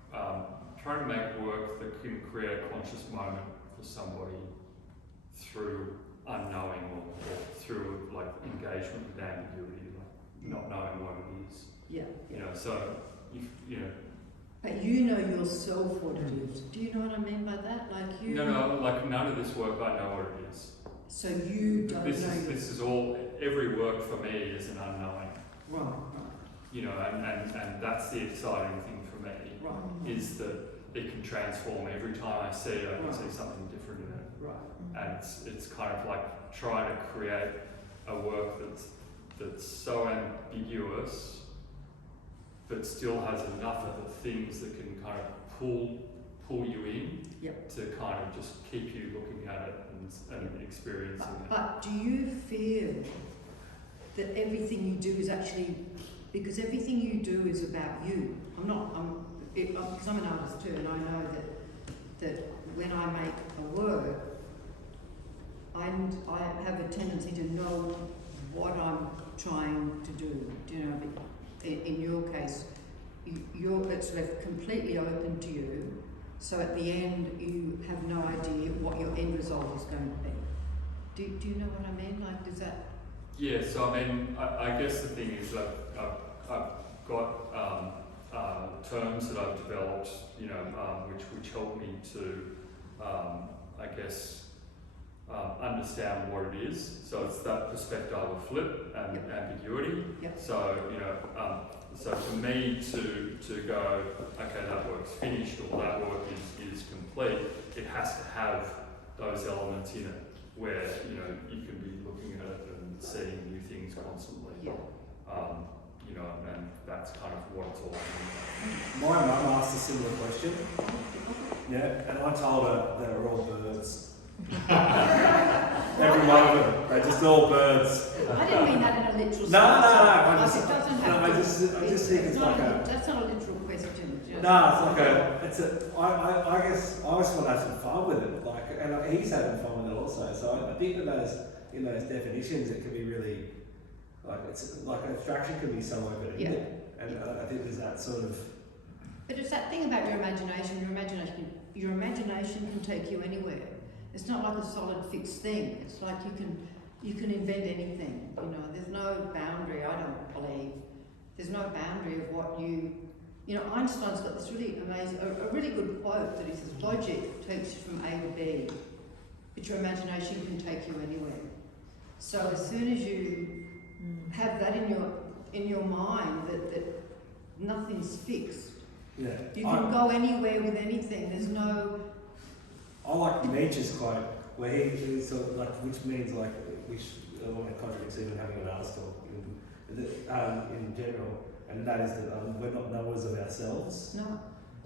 to make work that can create a conscious moment for somebody through unknowing or through like engagement with ambiguity, like not knowing what it is. Yeah. You know, so you know. But you know yourself what it is. Do you know what I mean by that? Like you. No, like none of this work I know what it is. So you don't know. This is all. Every work for me is an unknowing. Right. You know, and that's the exciting thing for me. Right. Is that it can transform every time I see it. I can Right. see something different in it. Right. And it's kind of like trying to create a work that's so ambiguous, but still has enough of the things that can kind of pull you in. Yep. To kind of just keep you looking at it and experiencing it. But do you feel that everything you do is actually, because everything you do is about you. Because I'm an artist too, and I know that when I make a work, I have a tendency to know what I'm trying to do. You know, in your case, it's left completely open to you. So at the end, you have no idea what your end result is going to be. Do you know what I mean? Like, does that? Yeah. So I mean, I guess the thing is that I've got terms that I've developed, you know, which help me to, I guess, understand what it is. So it's that perspective of flip and Yep. ambiguity. Yep. So you know, so for me to go, okay, that work's finished or that work is complete, it has to have those elements in it where you know you can be looking at it and seeing new things constantly. Yeah. You know, and that's kind of what it's all about. My mum asked a similar question. Yeah, and I told her they were all birds. Every one of them. They're just all birds. I didn't mean that in a literal sense. No. Like, I it doesn't have no, to. I just think it's not like a. That's not a literal question. Just, No, it's a. I guess I just want to have some fun with it. Like, and he's having fun with it also. So I think that in those definitions, it can be really, like it's like abstraction can be so open. Yeah. And I think there's that sort of. But it's that thing about your imagination. Your imagination can take you anywhere. It's not like a solid fixed thing. It's like you can invent anything. You know, there's no boundary. I don't believe there's no boundary of what you. You know, Einstein's got this really amazing, a really good quote that he says, "Logic takes you from A to B, but your imagination can take you anywhere." So as soon as you have that in your mind that nothing's fixed, Yeah. you can go anywhere with anything. There's no. I like Nietzsche's quote where he sort of like, which means like, which contradicts even having an artist talk in general, and that is that we're not knowers of ourselves. No.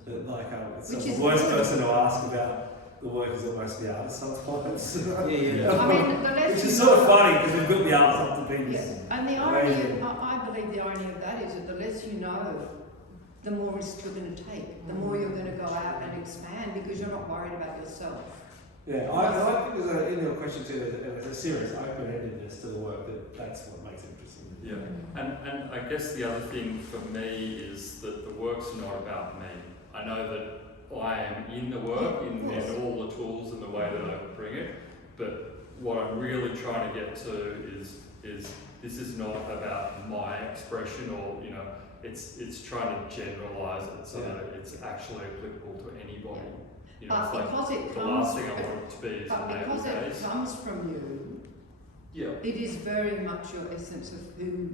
That like it's Which the is worst good. person to ask about the work is almost the artist sometimes. Yeah. I mean, the less Which you is sort of know- funny because we've built the artist up to be Yeah. this. And the irony, amazing. I believe the irony of that is that the less you know, the more risk you're going to take, the more you're going to go out and expand because you're not worried about yourself. Yeah, I think there's in your question too, there's a serious open-endedness to the work that's what makes it interesting. Yeah, and I guess the other thing for me is that the work's not about me. I know that I am in the work, in all the tools and the way that I bring it, but what I'm really trying to get to is this is not about my expression or, you know, it's trying to generalise it so that it's actually applicable to anybody. You know, But it's because like it the comes, last thing I want it to be is but a because navel it gaze. comes from you, Yeah. it is very much your essence of who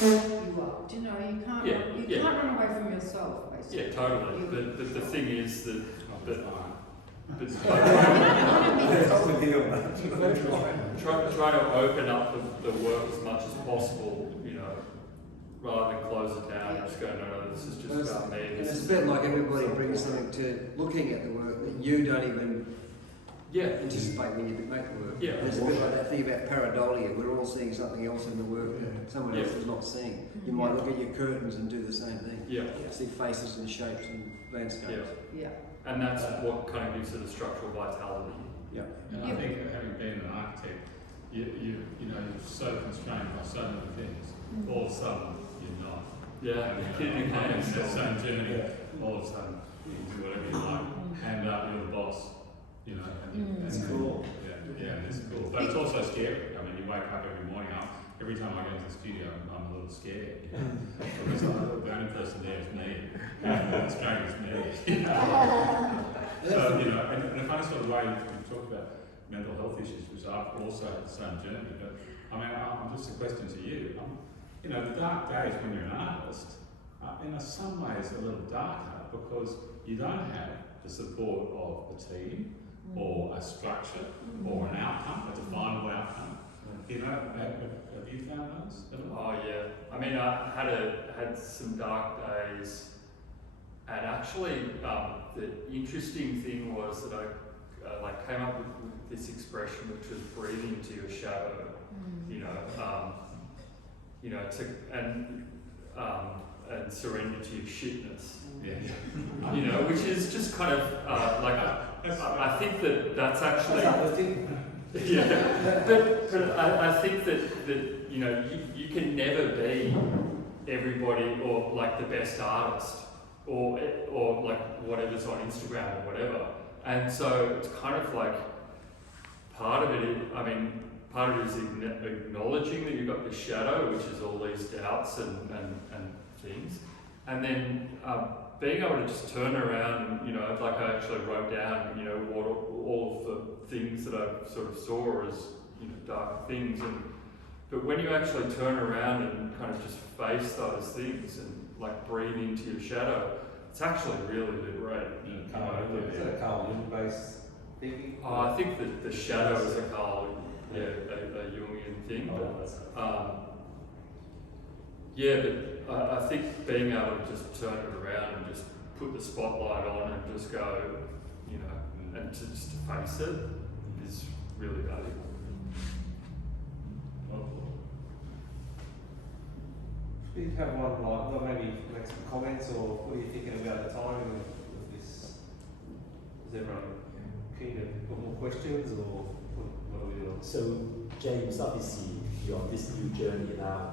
you are. Do you know, you can't can't run away from yourself, basically. Yeah, totally. But the thing is that try to open up the work as much as possible, you know, rather than close it down and just go, no, this is just about me. And it's a bit like everybody brings something to looking at the work that you don't even Yeah. anticipate when you make the work. Yeah. There's a bit like that thing about pareidolia. We're all seeing something else in the work that someone else Yeah. is not seeing. You might look at your curtains and do the same thing. Yeah. See faces and shapes and landscapes. Yeah. And that's what kind of gives it a structural vitality. Yeah. And I think having been an architect, you know, you're so constrained by so many things. All of a sudden, you're not. Yeah. You know, in that same journey, all of a sudden, you can do whatever you like. Hand up, you're the boss. You know, and It's cool. Yeah, it's cool. But it's also scary. I mean, you wake up every morning. Every time I go into the studio, I'm a little scared. You know? Because the only person there is me. And the strangest me. So, you know, and a funny sort of way you talk about mental health issues, which I've also had the same journey. But I mean, I'm just a question to you. You know, the dark days when you're an artist, in some ways, a little darker because you don't have the support of a team or a structure or an outcome, a definable outcome. You know, have you found those at all? Oh yeah. I mean, I had some dark days, and actually, the interesting thing was that I like came up with this expression, which was breathing into your shadow. You know, and surrender to your shitness. Yeah. You know, which is just kind of like I think that's actually. Yeah, but I think that you know you can never be everybody or like the best artist or like whatever's on Instagram or whatever, and so it's kind of like part of it. I mean, part of it is acknowledging that you've got this shadow, which is all these doubts and things, and then being able to just turn around and, you know, like I actually wrote down, you know, what all of the things that I sort of saw as, you know, dark things, but when you actually turn around and kind of just face those things and like breathe into your shadow, it's actually really liberating. Is that a Carl Jung-based thinking? Oh, I think that the shadow is a Carl, a Jungian thing. But I think being able to just turn it around and just put the spotlight on and just go, you know, and to just face it is really valuable. Do you have one like maybe make some comments, or what are you thinking about the timing of this? Is everyone keen to put more questions, or what are we doing? So, James, obviously, you're on this new journey now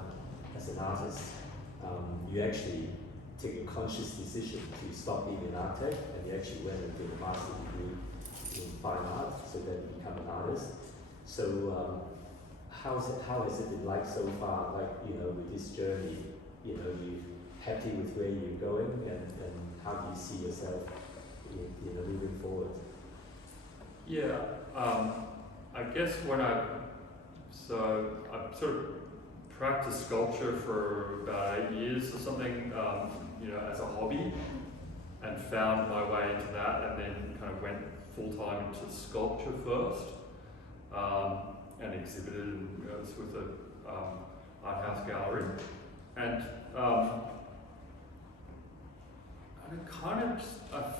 as an artist. You actually take a conscious decision to stop being an architect, and you actually went and did a master's degree in fine art, so that you become an artist. So, how has it been like so far? Like, you know, with this journey, you know, you happy with where you're going, and how do you see yourself, you know, moving forward? Yeah, I guess I've sort of practiced sculpture for about 8 years or something, you know, as a hobby, and found my way into that, and then kind of went full time into sculpture first, and exhibited and was with a art house gallery, and I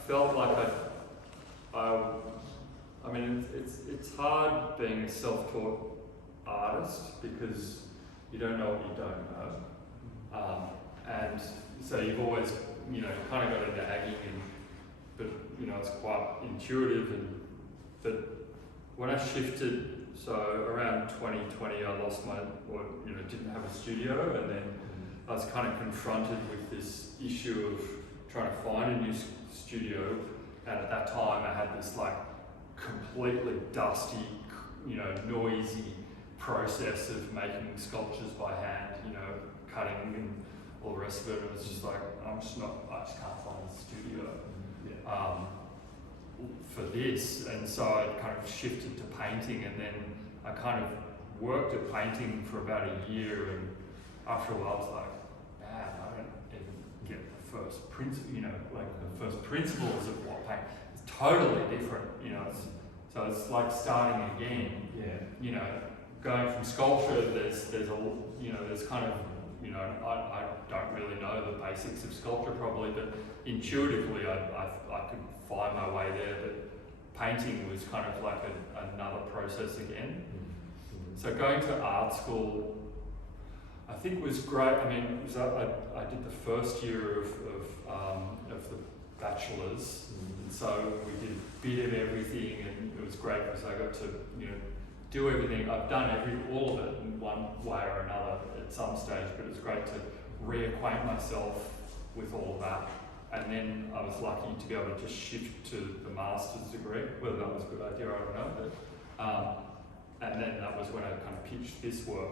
felt like I mean, it's hard being a self-taught artist because you don't know what you don't know, and so you've always, you know, kind of got a nagging, but you know, it's quite intuitive, but when I shifted, so around 2020, I lost didn't have a studio, and then I was kind of confronted with this issue of trying to find a new studio, and at that time I had this like completely dusty, you know, noisy process of making sculptures by hand, you know, cutting and all the rest of it. It was just like, I just can't find a studio for this, and so I kind of shifted to painting, and then I kind of worked at painting for about a year, and after a while I was like, man, I don't even get the first principles of what paint. It's totally different, you know. So it's like starting again. Yeah. You know, going from sculpture, there's kind of, you know, I don't really know the basics of sculpture probably, but intuitively I could find my way there. But painting was kind of like another process again. So going to art school, I think was great. I mean, it was, I did the first year of the bachelor's, and so we did a bit of everything, and it was great because I got to, you know, do everything. I've done all of it in one way or another at some stage, but it was great to reacquaint myself with all of that. And then I was lucky to be able to just shift to the master's degree. Whether that was a good idea, I don't know. But, and then that was when I kind of pitched this work.